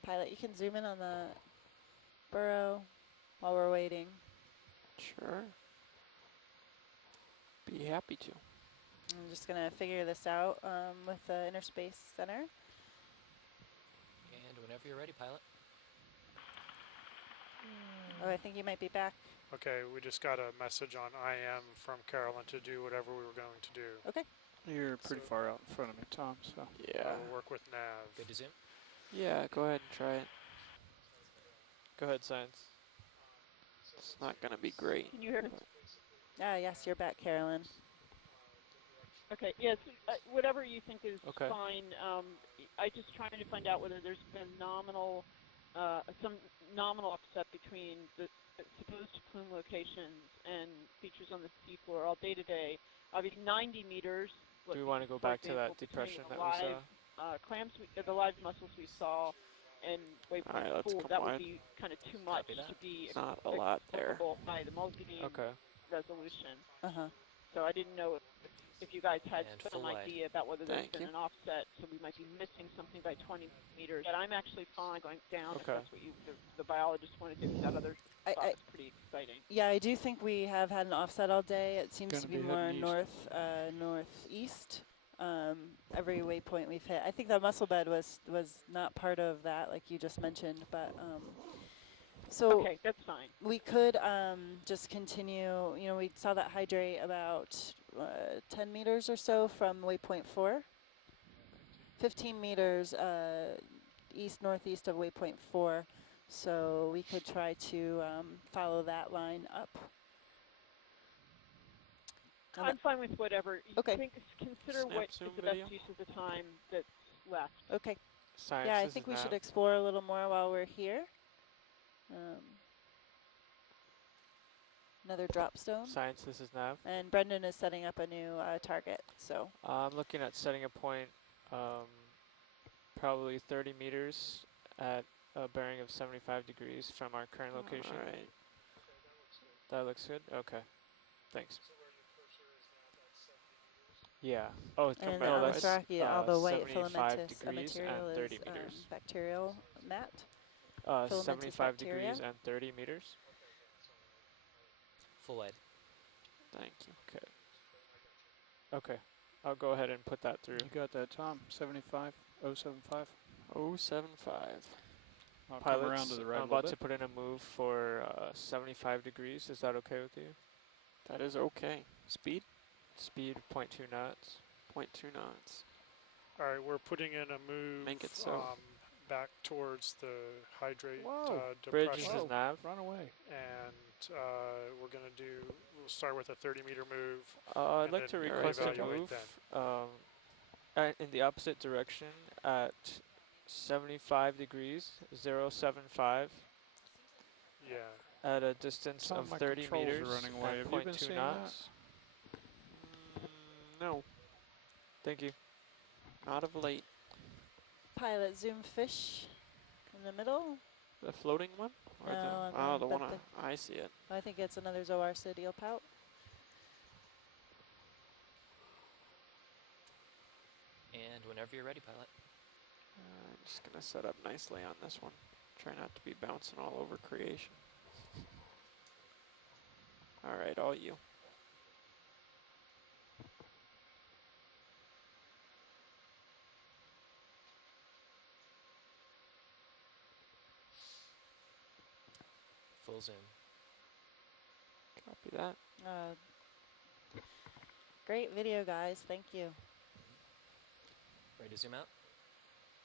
Pilot, you can zoom in on the burrow while we're waiting. Sure. Be happy to. I'm just going to figure this out with the Interspace Center. And whenever you're ready, pilot. Oh, I think you might be back. Okay, we just got a message on IM from Carolyn to do whatever we were going to do. Okay. You're pretty far out in front of me, Tom, so. Yeah. We'll work with Nav. Good to zoom? Yeah, go ahead and try it. Go ahead, Science. It's not going to be great. Can you hear me? Yes, you're back, Carolyn. Okay, yes, whatever you think is Okay. fine. I just trying to find out whether there's been some nominal offset between the supposed plume locations and features on the seafloor all day to day. Obviously, 90 meters. Do we want to go back to that depression that we saw? The live mussels we saw and All waypoint right, let's 4, come that would wide. be kind of too much Copy that. to be Not a lot there. explicable by the multi-beam Okay. resolution. Uh-huh. So I didn't know if you guys had And some full wide. idea about whether there's Thank been you. an offset, so we might be missing something by 20 meters. But I'm actually fine going down if Okay. that's what the biologist wanted to do. That other spot was pretty exciting. Yeah, I do think we have had an offset all day. It seems Gonna to be be more heading east. northeast. Every waypoint we've hit. I think that muscle bed was not part of that, like you just mentioned, but so Okay, that's fine. we could just continue. You know, we saw that hydrate about 10 meters or so from waypoint 4. 15 meters east-northeast of waypoint 4. So we could try to follow that line up. I'm fine with whatever. Okay. Consider Snap what zoom is the video. best use of the time that's left. Okay. Science, Yeah, I this think is we should nav. explore a little more while we're here. Another drop stone. Science, this is nav. And Brendan is setting up a new target. So I'm looking at setting a point probably 30 meters at a bearing of 75 degrees from our current location. All right. That looks good? Okay. Thanks. Yeah. Oh, and no, on that's this rocky, all the white 75 filamentous degrees material and 30 is meters. bacterial mat. Filamentous 75 bacteria. degrees and 30 meters. Full wide. Thank you. Okay. Okay. I'll go ahead and put that through. You got that, Tom? 75075. 075. I'll Pilots, come around to the right I'm a little about bit. to put in a move for 75 degrees. Is that okay with you? That is okay. Speed? Speed 0.2 knots. 0.2 knots. All right, we're putting in a move Make it so. back towards the hydrate Whoa. Bridge depression. is nav. Run away. And we're going to we'll start with a 30-meter move. I'd and like to then request a reevaluate move then. in the opposite direction at 75 degrees, 075, Yeah. at a distance Tom, of my 30 controls are meters running away. at Have you been 0.2 seeing knots. No, Thank you. not of late. Pilot zoom fish in the middle. The floating one? Or No, Oh, the but one I see it. I think it's another Zoar Sidial pout. And whenever you're ready, pilot. I'm just going to set up nicely on this one. Try not to be bouncing all over creation. All right, all you. Full zoom. Copy that. Great video, guys. Thank you. Ready to zoom out?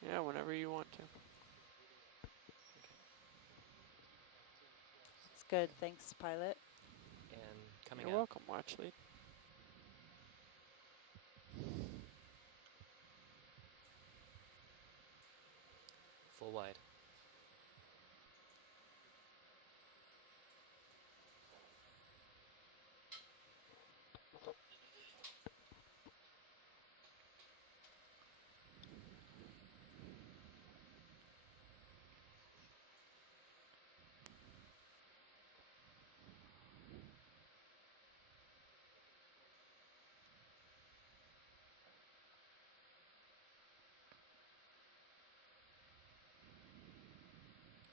Yeah, whenever you want to. It's good. Thanks, pilot. And coming You're out. welcome, watch lead. Full wide.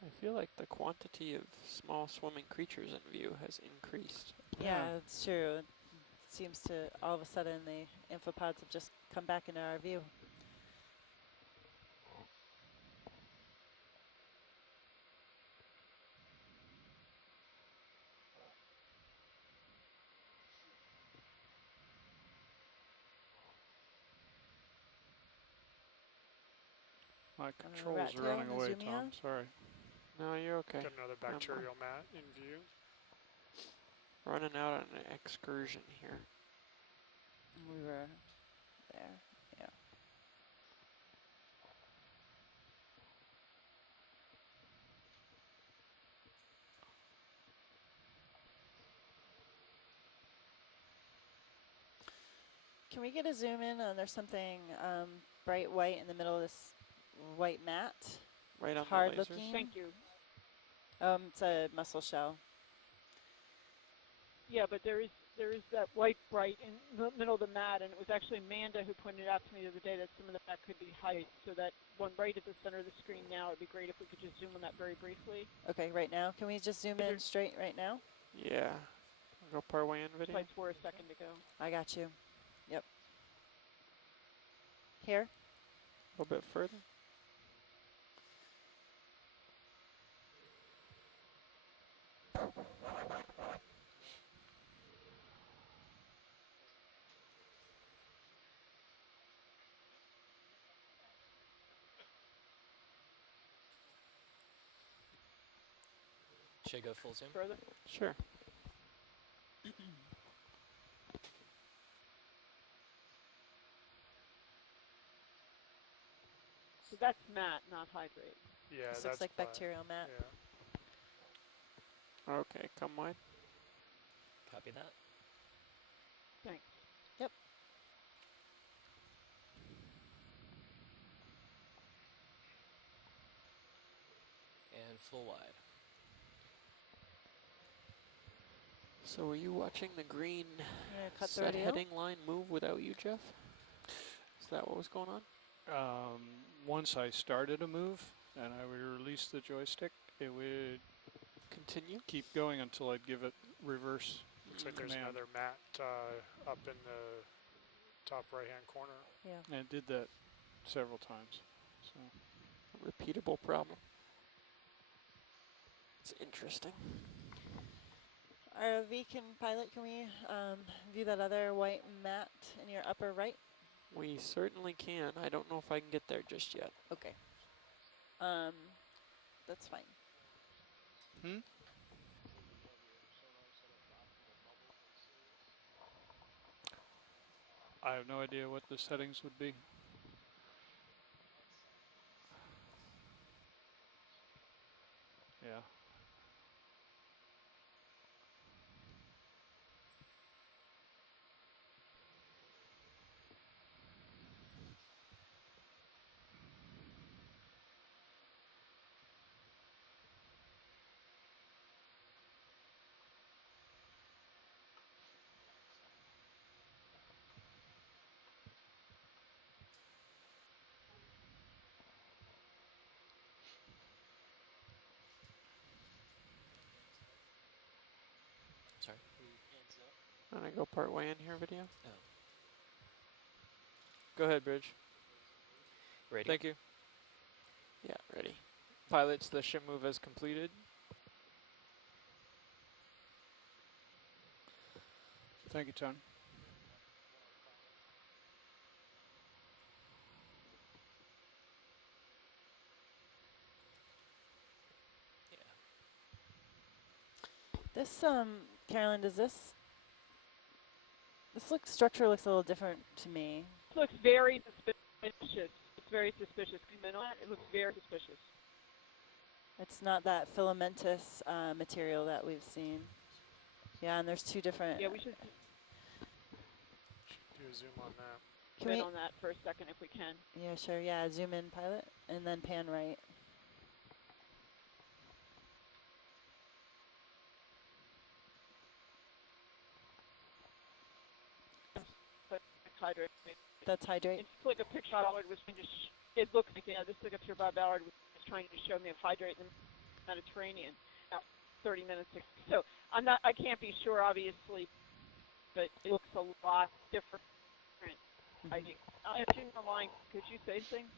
I feel like the quantity of small swimming creatures in view has increased. Yeah, it's true. It seems to all of a sudden the amphipods have just come back into our view. My controls rat are tail running in the away, Zumia. Tom. Sorry. No, you're okay. Got another bacterial mat in view. Running out on an excursion here. We were there. Yeah. Can we get a zoom in? There's something bright white in the middle of this white mat. Right on the hard lasers. looking. Thank you. It's a mussel shell. Yeah, but there is that white bright in the middle of the mat, and it was actually Amanda who pointed out to me the other day that some of that could be height. So that one right at the center of the screen now, it'd be great if we could just zoom on that very briefly. Okay, right now. Can we just zoom in straight right now? Yeah. I'll go part way in video. Slides for a second to go. I got you. Yep. Here? A little bit further. Should I go full zoom? Further? Sure. So that's matte, not hydrate. Yeah, This that's looks like fine. bacterial mat. Yeah. Okay, come wide. Copy that. Thanks. Yep. And full wide. So were you watching the green cut the set video? heading line move without you, Jeff? Is that what was going on? Once I started a move and I would release the joystick, it would continue, keep going until I'd give it reverse. Looks like there's command. another mat up in the top right-hand corner. Yeah. And it did that several times. So. A repeatable problem. It's interesting. ROV pilot, can we view that other white mat in your upper right? We certainly can. I don't know if I can get there just yet. Okay. That's fine. I have no idea what the settings would be. Yeah. Sorry. Want to go part way in here, video? Oh. Go ahead, Bridge. Ready? Thank you. Yeah, ready. Pilots, the ship move has completed. Thank you, Tony. This, Carolyn, does this structure looks a little different to me. It looks very suspicious. It's very suspicious. It looks very suspicious. It's not that filamentous material that we've seen. Yeah, and there's two different. Yeah, we should do a zoom on that. Can Zoom we on that for a second if we can. Yeah, sure. Yeah, zoom in, pilot, and then pan right. Hydrate. That's hydrate. It's like a picture Ballard was trying to. It looks like this is like a picture Bob Ballard was trying to show me of hydrate in the Mediterranean. 30 minutes ago. So I can't be sure, obviously, but it looks a lot different. I think. In the line, could you say things?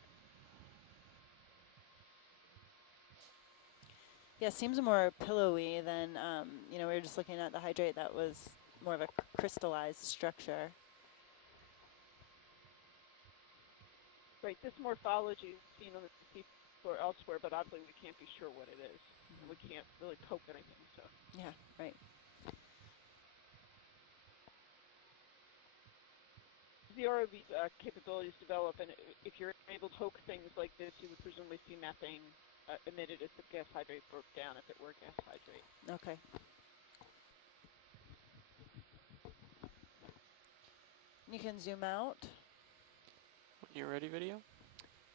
Yeah, it seems more pillowy than we were just looking at the hydrate that was more of a crystallized structure. Right, this morphology is seen on the Seep or elsewhere, but obviously we can't be sure what it is. And we can't really poke anything, so. Yeah, right. The ROV's capabilities develop, and if you're able to poke things like this, you would presumably see methane emitted as the gas hydrate broke down if it were gas hydrate. Okay. You can zoom out. When you're ready, video?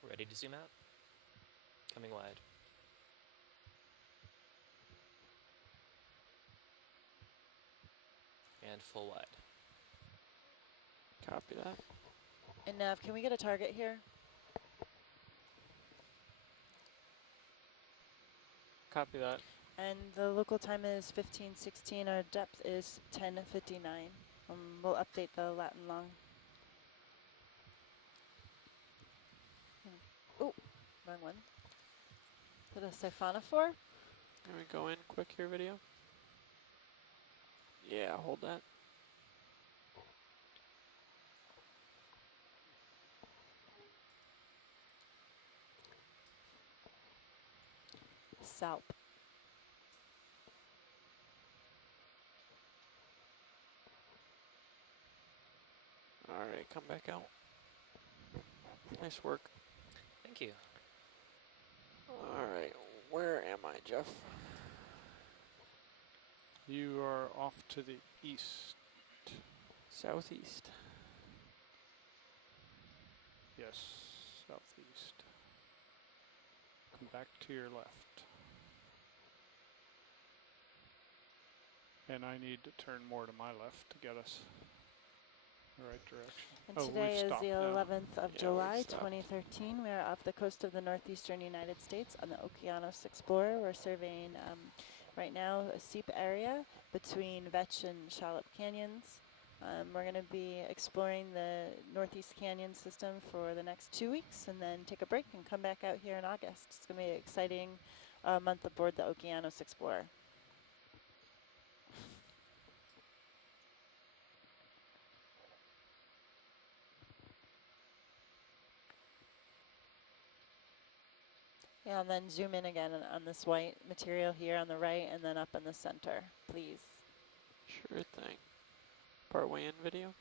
Ready to zoom out? Coming wide. And full wide. Copy that. And Nav, can we get a target here? Copy that. And the local time is 15:16. Our depth is 10:59. We'll update the Latin long. Oh, wrong one. Is it a siphonophore? Let me go in quick here, video. Yeah, hold that. Salp. All right, come back out. Nice work. Thank you. All right, where am I, Jeff? You are off to the east. Southeast. Yes, southeast. Come back to your left. And I need to turn more to my left to get us the right direction. And Oh, today we've is stopped the now. 11th of Yeah, July, we've stopped. 2013. We are off the coast of the northeastern United States on the Okeanos Explorer. We're surveying right now a Seep area between Vetch and Shallop Canyons. We're going to be exploring the Northeast Canyon system for the next 2 weeks and then take a break and come back out here in August. It's going to be an exciting month aboard the Okeanos Explorer. Yeah, and then zoom in again on this white material here on the right and then up in the center, please. Sure thing. Partway in, video.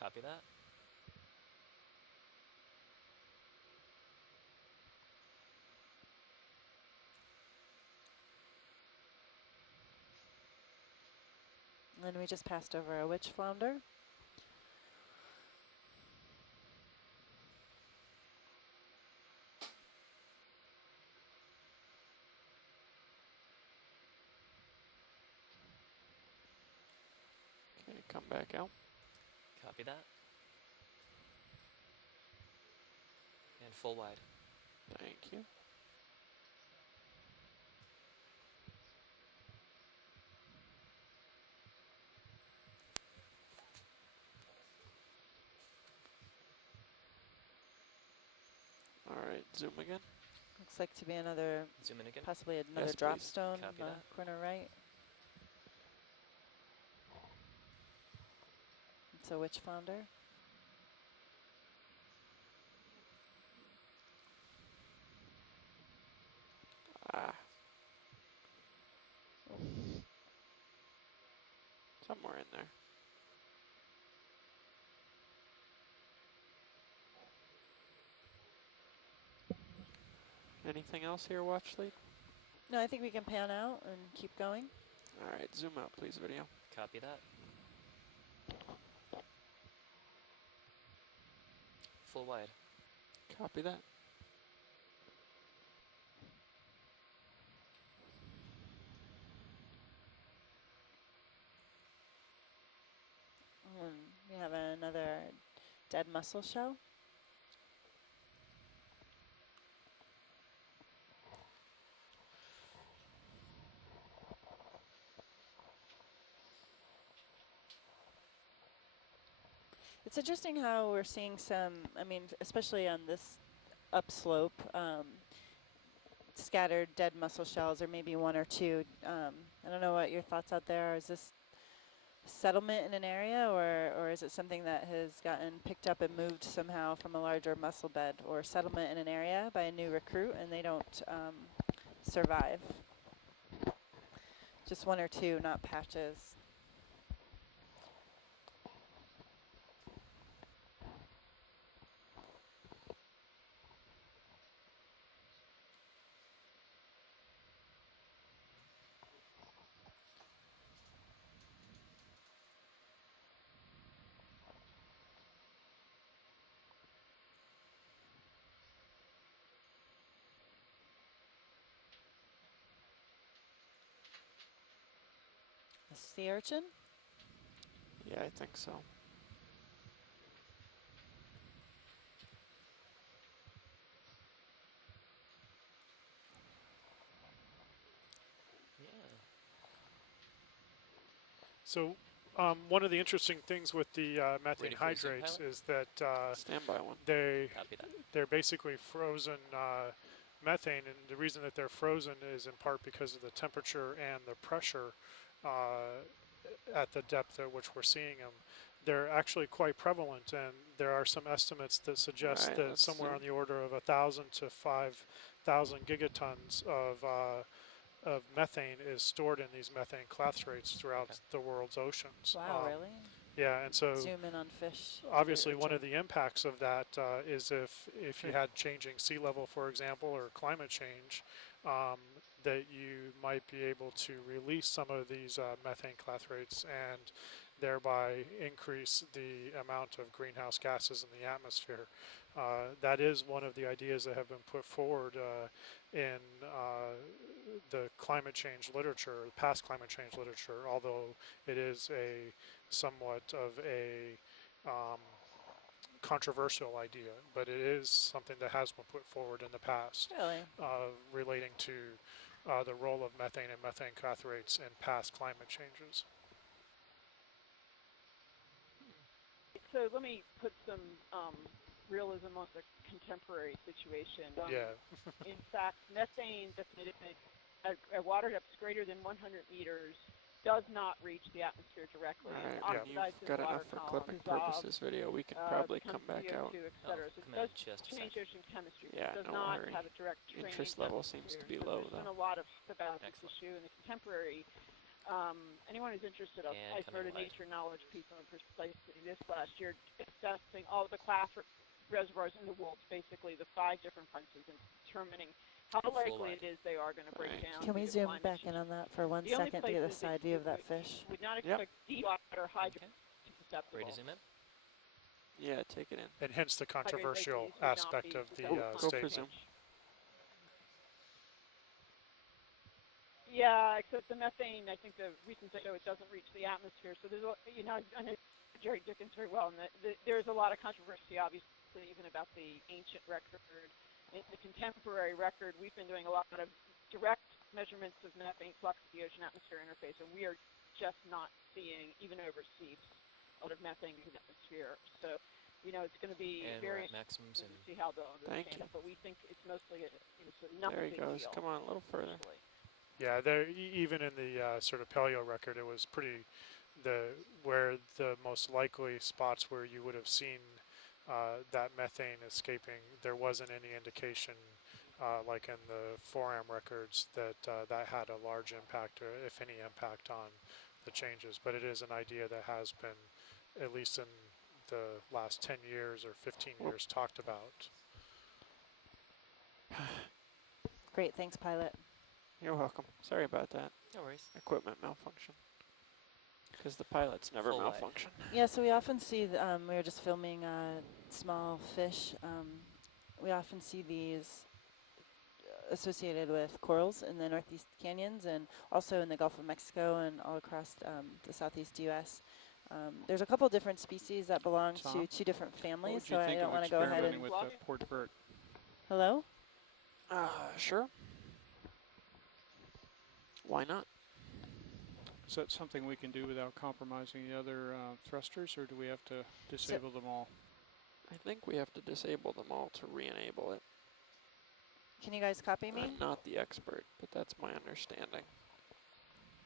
Copy that. And then we just passed over a witch flounder. Okay, come back out. Copy that. And full wide. Thank you. All right, zoom again. Looks like to be another, Zoom in again. possibly another Yes, drop please. stone Copy in the that. corner right. It's a witch flounder. Ah. Somewhere in there. Anything else here, watch lead? No, I think we can pan out and keep going. All right, zoom out, please, video. Copy that. Full wide. Copy that. We have another dead mussel shell. It's interesting how we're seeing some, I mean, especially on this upslope, scattered dead mussel shells, or maybe one or two. I don't know what your thoughts out there are. Is this settlement in an area, or is it something that has gotten picked up and moved somehow from a larger mussel bed, or settlement in an area by a new recruit and they don't survive? Just one or two, not patches. Sea urchin? Yeah, I think so. Yeah. So one of the interesting things with the methane Ready for a Zoom hydrates pilot? is that Standby one. Copy that. they're basically frozen methane, and the reason that they're frozen is in part because of the temperature and the pressure at the depth at which we're seeing them. They're actually quite prevalent, and there are some estimates that suggest Right, that let's somewhere zoom. on the order of 1,000 to 5,000 gigatons of methane is stored in these methane clathrates throughout the world's oceans. Wow, really? Yeah, and so Zoom in on fish. obviously one of the impacts of that is if you had changing sea level, for example, or climate change, that you might be able to release some of these methane clathrates and thereby increase the amount of greenhouse gases in the atmosphere. That is one of the ideas that have been put forward in the climate change literature, past climate change literature, although it is a somewhat of a controversial idea, but it is something that has been put forward in the past. Really? Relating to the role of methane and methane cathrates in past climate changes. So let me put some realism on the contemporary situation. Yeah. In fact, methane definitively at water depths greater than 100 meters does not reach the atmosphere directly. All right, It when oxidides you've in got water enough for column, clipping dissolves, purposes video, we can probably come becomes back out. CO2, etc. So it does change ocean chemistry. Yeah, It does no not hurry. have a direct train Interest to level atmosphere. seems to be So low, there's been though. a lot of about this Excellent. issue in the contemporary. Anyone who's interested, And I coming wrote a wide. Nature Knowledge piece on precisely this last year, assessing all the class reservoirs in the world, basically the 5 different places, and determining how likely wide. it is they are going to break down. Can we due to zoom climate back in change. on that for 1 The only second to get a places that side view of that fish? would not expect deep water hydrants to be susceptible. Ready to zoom in? Yeah, take it in. And hence the controversial would not aspect be of the susceptible to Go climate for zoom. change. Yeah, except the methane, I think the recent show it doesn't reach the atmosphere. So there's, I know Jerry Dickens very well, and there's a lot of controversy, obviously, even about the ancient record. In the contemporary record, we've been doing a lot of direct measurements of methane flux to the ocean-atmosphere interface, and we are just not seeing, even over seeps, a lot of methane in the atmosphere. So, it's going to be And very we're at maximum zoom. interesting to see how they'll Thank stand you. up. But we think it's mostly not There a he big goes. deal. Come on, a little further. Actually. Yeah, there even in the sort of paleo record, it was pretty where the most likely spots where you would have seen that methane escaping. There wasn't any indication, like in the 4M records, that that had a large impact, or if any impact, on the changes. But it is an idea that has been, at least in the last 10 years or 15 years, talked about. Great, thanks, pilot. You're welcome. Sorry about that. No worries. Equipment malfunction. Because the pilots never Full wide. malfunction. Yeah, so we often see, we were just filming small fish. We often see these associated with corals in the northeast canyons and also in the Gulf of Mexico and all across the southeast U.S. There's a couple different species that belong to 2 different families, so I don't want to go ahead and... with the port vert? Hello? Sure. Why not? Is that something we can do without compromising the other thrusters, or do we have to disable them all? I think we have to disable them all to re-enable it. Can you guys copy me? I'm not the expert, but that's my understanding.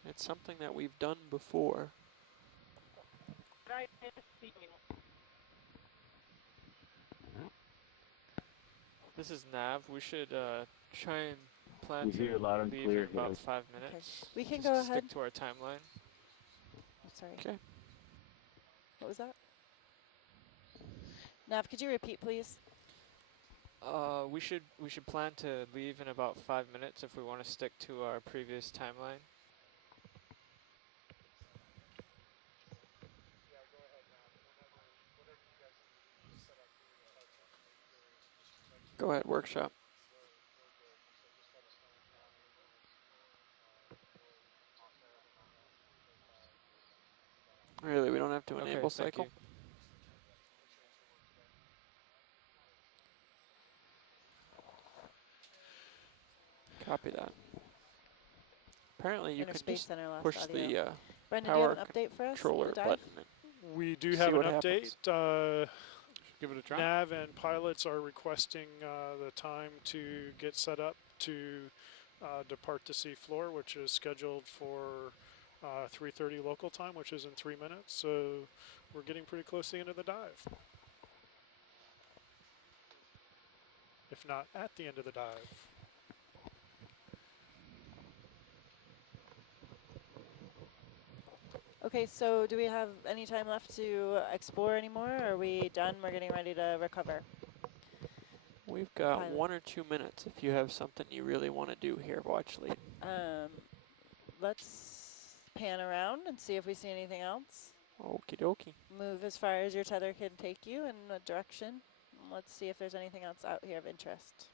It's something that we've done before. This is Nav. We should try and plan We hear you loud to and leave clear in about here. 5 minutes. We can Just go stick ahead. to our timeline. Oh, sorry. Okay. What was that? Nav, could you repeat, please? We should plan to leave in about 5 minutes if we want to stick to our previous timeline. Go ahead, workshop. to Okay, enable thank cycle. you. Copy that. Apparently you Inner can Space just Center lost push audio. the Brendan, do you have power an update for us? controller The dive? button and We do see have an what happens. update. Give it a try. Nav and pilots are requesting the time to get set up to depart the sea floor, which is scheduled for 3:30 local time, which is in 3 minutes. So we're getting pretty close to the end of the dive. If not at the end of the dive. Okay, so do we have any time left to explore anymore? Or are we done? We're getting ready to recover. We've got Pilot. 1 or 2 minutes if you have something you really want to do here. Watch lead. Let's pan around and see if we see anything else. Okie dokie. Move as far as your tether can take you in a direction. Let's see if there's anything else out here of interest.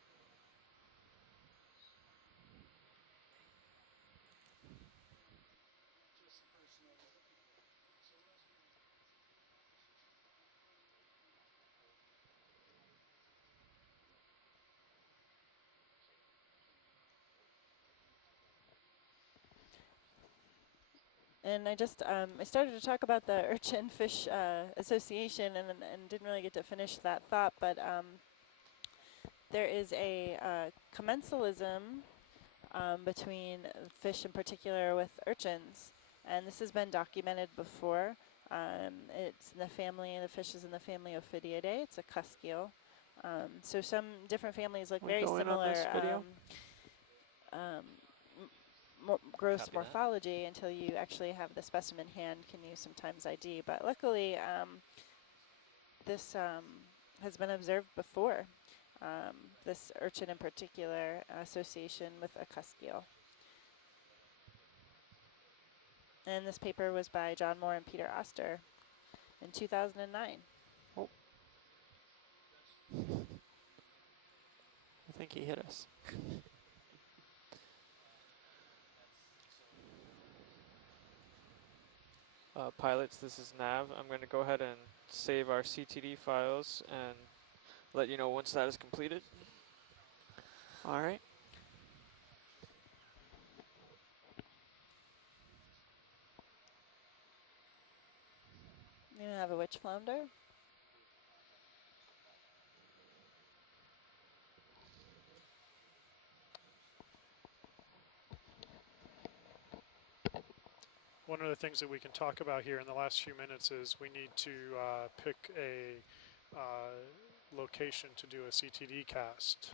And I just, I started to talk about the Urchin Fish Association and didn't really get to finish that thought, but there is a commensalism between fish in particular with urchins. And this has been documented before. It's in the family, the fish is in the family Ophidiidae. It's a cuskeel. So some different families look We very go in on similar. this video? Gross Copy that. morphology until you actually have the specimen hand, can use sometimes ID. But luckily, this has been observed before. This urchin in particular, association with a cuskeel. And this paper was by John Moore and Peter Oster in 2009. Oh. I think he hit us. Pilots, this is Nav. I'm going to go ahead and save our CTD files and let you know once that is completed. All right. You have a witch flounder? One of the things that we can talk about here in the last few minutes is we need to pick a location to do a CTD cast.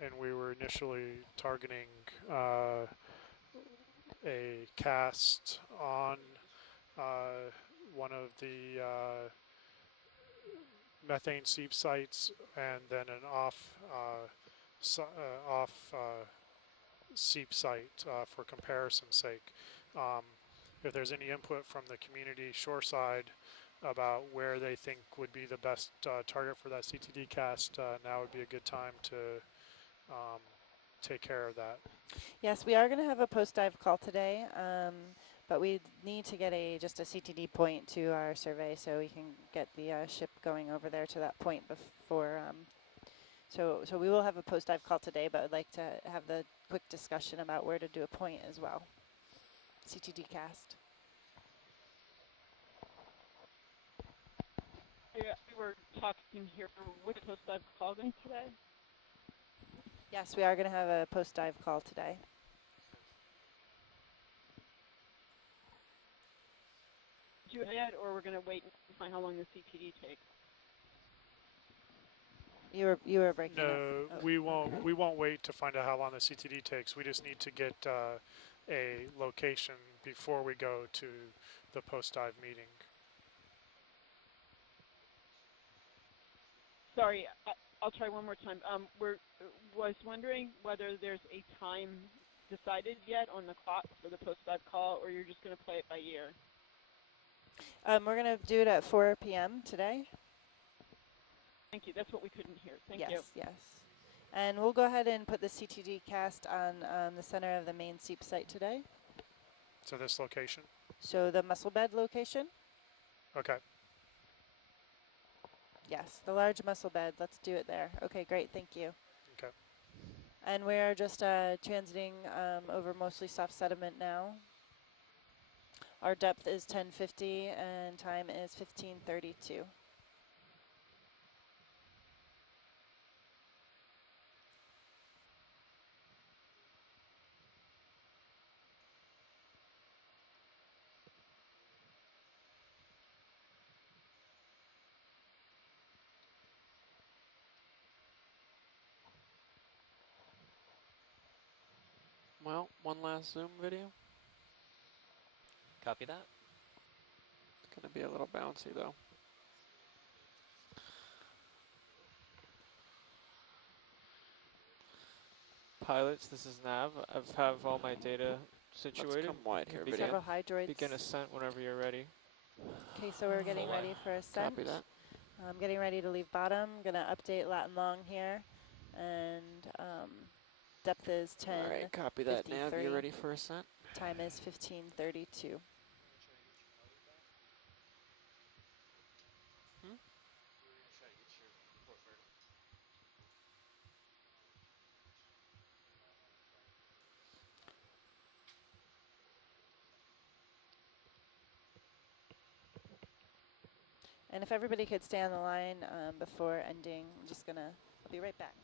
And we were initially targeting a cast on one of the methane seep sites and then an off seep site for comparison's sake. If there's any input from the community shoreside about where they think would be the best target for that CTD cast, now would be a good time to take care of that. Yes, we are going to have a post-dive call today, but we need to get just a CTD point to our survey so we can get the ship going over there to that point before. So we will have a post-dive call today, but I'd like to have the quick discussion about where to do a point as well. CTD cast. Yeah, we were talking here with post-dive call going today. Yes, we are going to have a post-dive call today. Do you add, or we're going to wait and find how long the CTD takes? You were breaking up. No, we won't wait to find out how long the CTD takes. We just need to get a location before we go to the post-dive meeting. Sorry, I'll try one more time. Was wondering whether there's a time decided yet on the clock for the post-dive call, or you're just going to play it by ear? We're going to do it at 4 p.m. today. Thank you. That's what we couldn't hear. Thank you. Yes, yes. And we'll go ahead and put the CTD cast on the center of the main seep site today. So this location? So the mussel bed location? Okay. Yes, the large mussel bed. Let's do it there. Okay, great. Thank you. Okay. And we are just transiting over mostly soft sediment now. Our depth is 1050 and time is 1532. Well, one last zoom video. Copy that. It's going to be a little bouncy though. Pilots, this is Nav. I have all my data situated. Let's come wide here, video. Several hydroids. Begin ascent whenever you're ready. Okay, so we're getting ready for ascent. Copy that. I'm getting ready to leave bottom. Going to update Latin long here. And depth is 10. All right, copy that, Nav. You ready for ascent? Time is 1532. And if everybody could stay on the line before ending, I'm just going to, I'll be right back.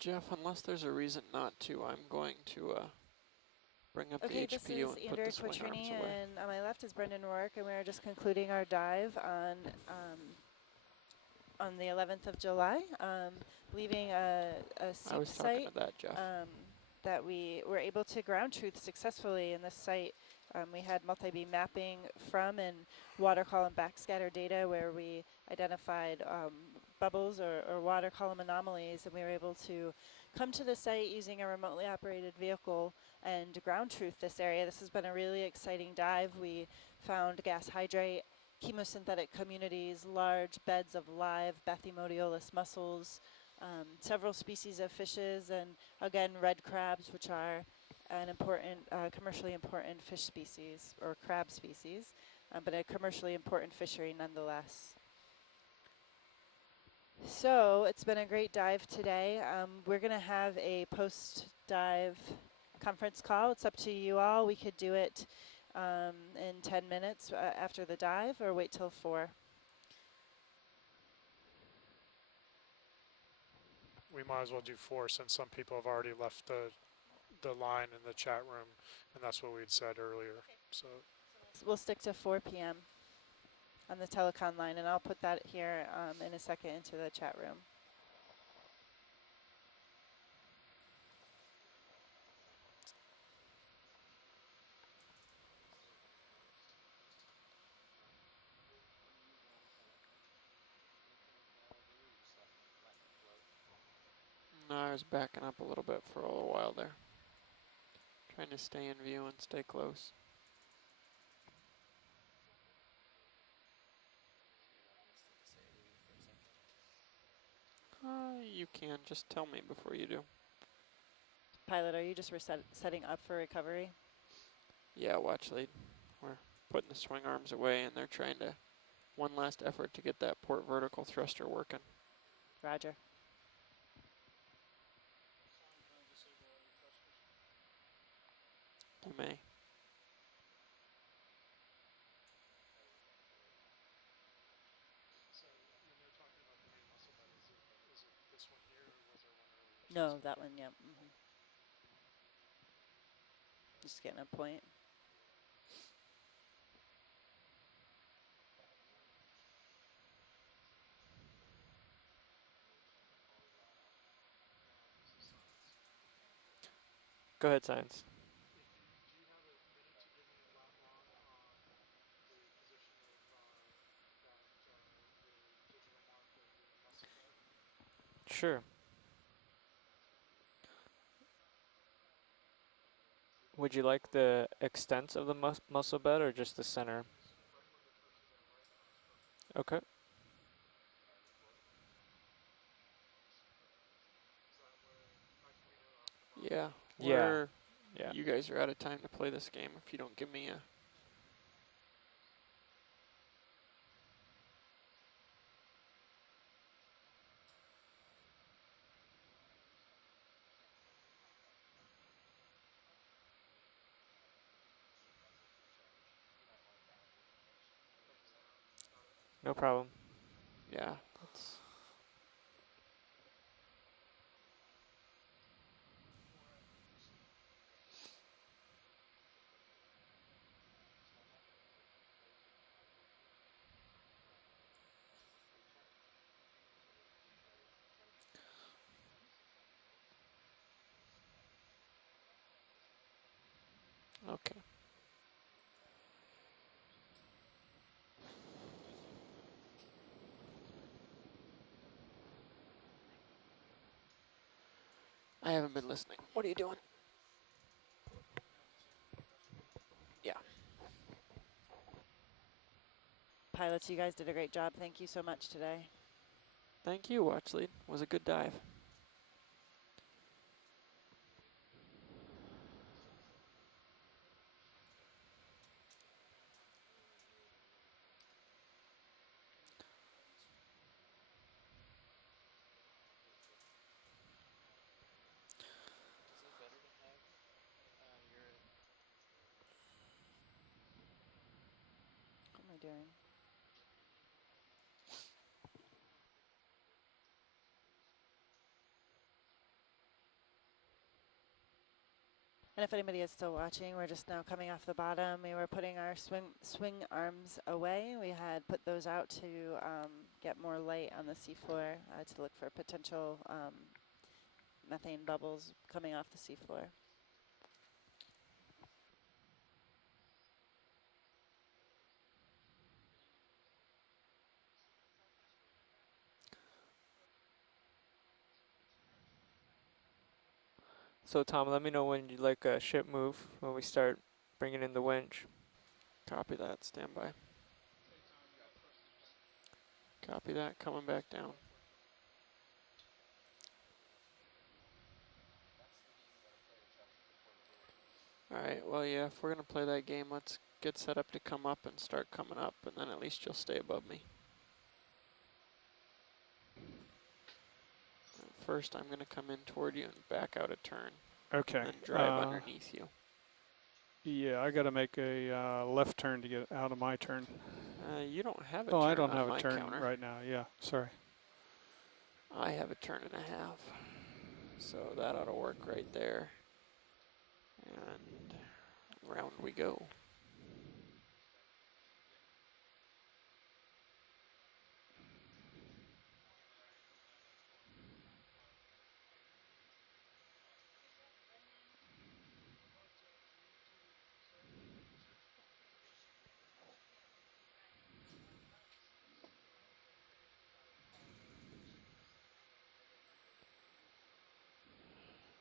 Jeff, unless there's a reason not to, I'm going to bring up Okay, the this HPU is and put Andrea the swing arms Quattrini, away. and on my left is Brendan Rourke, and we are just concluding our dive on the 11th of July, leaving a I Seep was talking site to that, Jeff. that we were able to ground truth successfully in this site. We had multi-beam mapping from and water column backscatter data where we identified bubbles or water column anomalies, and we were able to come to the site using a remotely operated vehicle and ground truth this area. This has been a really exciting dive. We found gas hydrate, chemosynthetic communities, large beds of live Bathymodiolus mussels, several species of fishes, and again, red crabs, which are an important, commercially important fish species, or crab species, but a commercially important fishery nonetheless. So it's been a great dive today. We're going to have a post-dive conference call. It's up to you all. We could do it in 10 minutes after the dive or wait till 4. We might as well do 4 since some people have already left the line in the chat room, and that's what we'd said earlier. So we'll stick to 4 p.m. on the telecom line, and I'll put that here in a second into the chat room. No, I was backing up a little bit for a little while there. Trying to stay in view and stay close. You can. Just tell me before you do. Pilot, are you just setting up for recovery? Yeah, watch lead. We're putting the swing arms away, and they're trying to one last effort to get that port vertical thruster working. Roger. You may. No, that one, yeah. Mm-hmm. Just getting a point. Go ahead, Science. Sure. Would you like the extent of the muscle bed or just the center? Okay. Yeah, Yeah. we're. Yeah. You guys are out of time to play this game if you don't give me a. No problem. Yeah, that's. Okay. I haven't been listening. What are you doing? Yeah. Pilots, you guys did a great job. Thank you so much today. Thank you, Watch Lead. Was a good dive. Is it better to have your What am I doing? And if anybody is still watching, we're just now coming off the bottom. We were putting our swing arms away. We had put those out to get more light on the seafloor to look for potential methane bubbles coming off the seafloor. So Tom, let me know when you'd like a ship move when we start bringing in the winch. Copy that. Stand by. Copy that. Coming back down. Alright, well, yeah, if we're going to play that game, let's get set up to come up and start coming up, and then at least you'll stay above me. First, I'm going to come in toward you and back out a turn. Okay. And then drive underneath you. Yeah, I got to make a left turn to get out of my turn. You don't have a Oh, turn I don't on have my a turn counter. right now. Yeah, sorry. I have a turn and a half. So that ought to work right there. And round we go.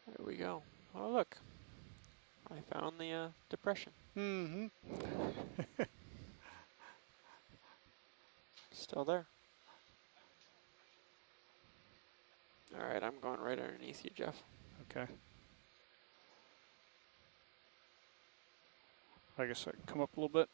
There we go. Oh, look. I found the depression. Mm-hmm. Still there. All right, I'm going right underneath you, Jeff. Okay. I guess I can come up a little bit.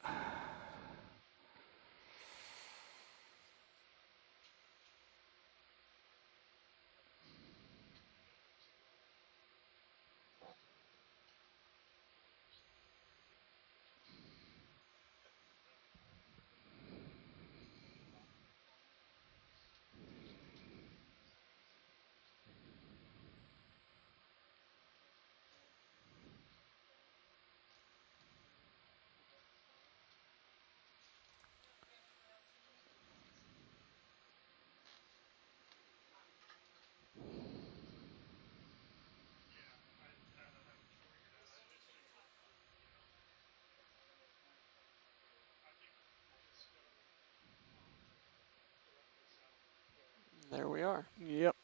are. Yep.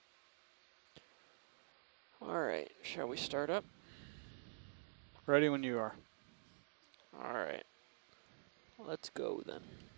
All right, shall we start up? Ready when you are. All right. Let's go then.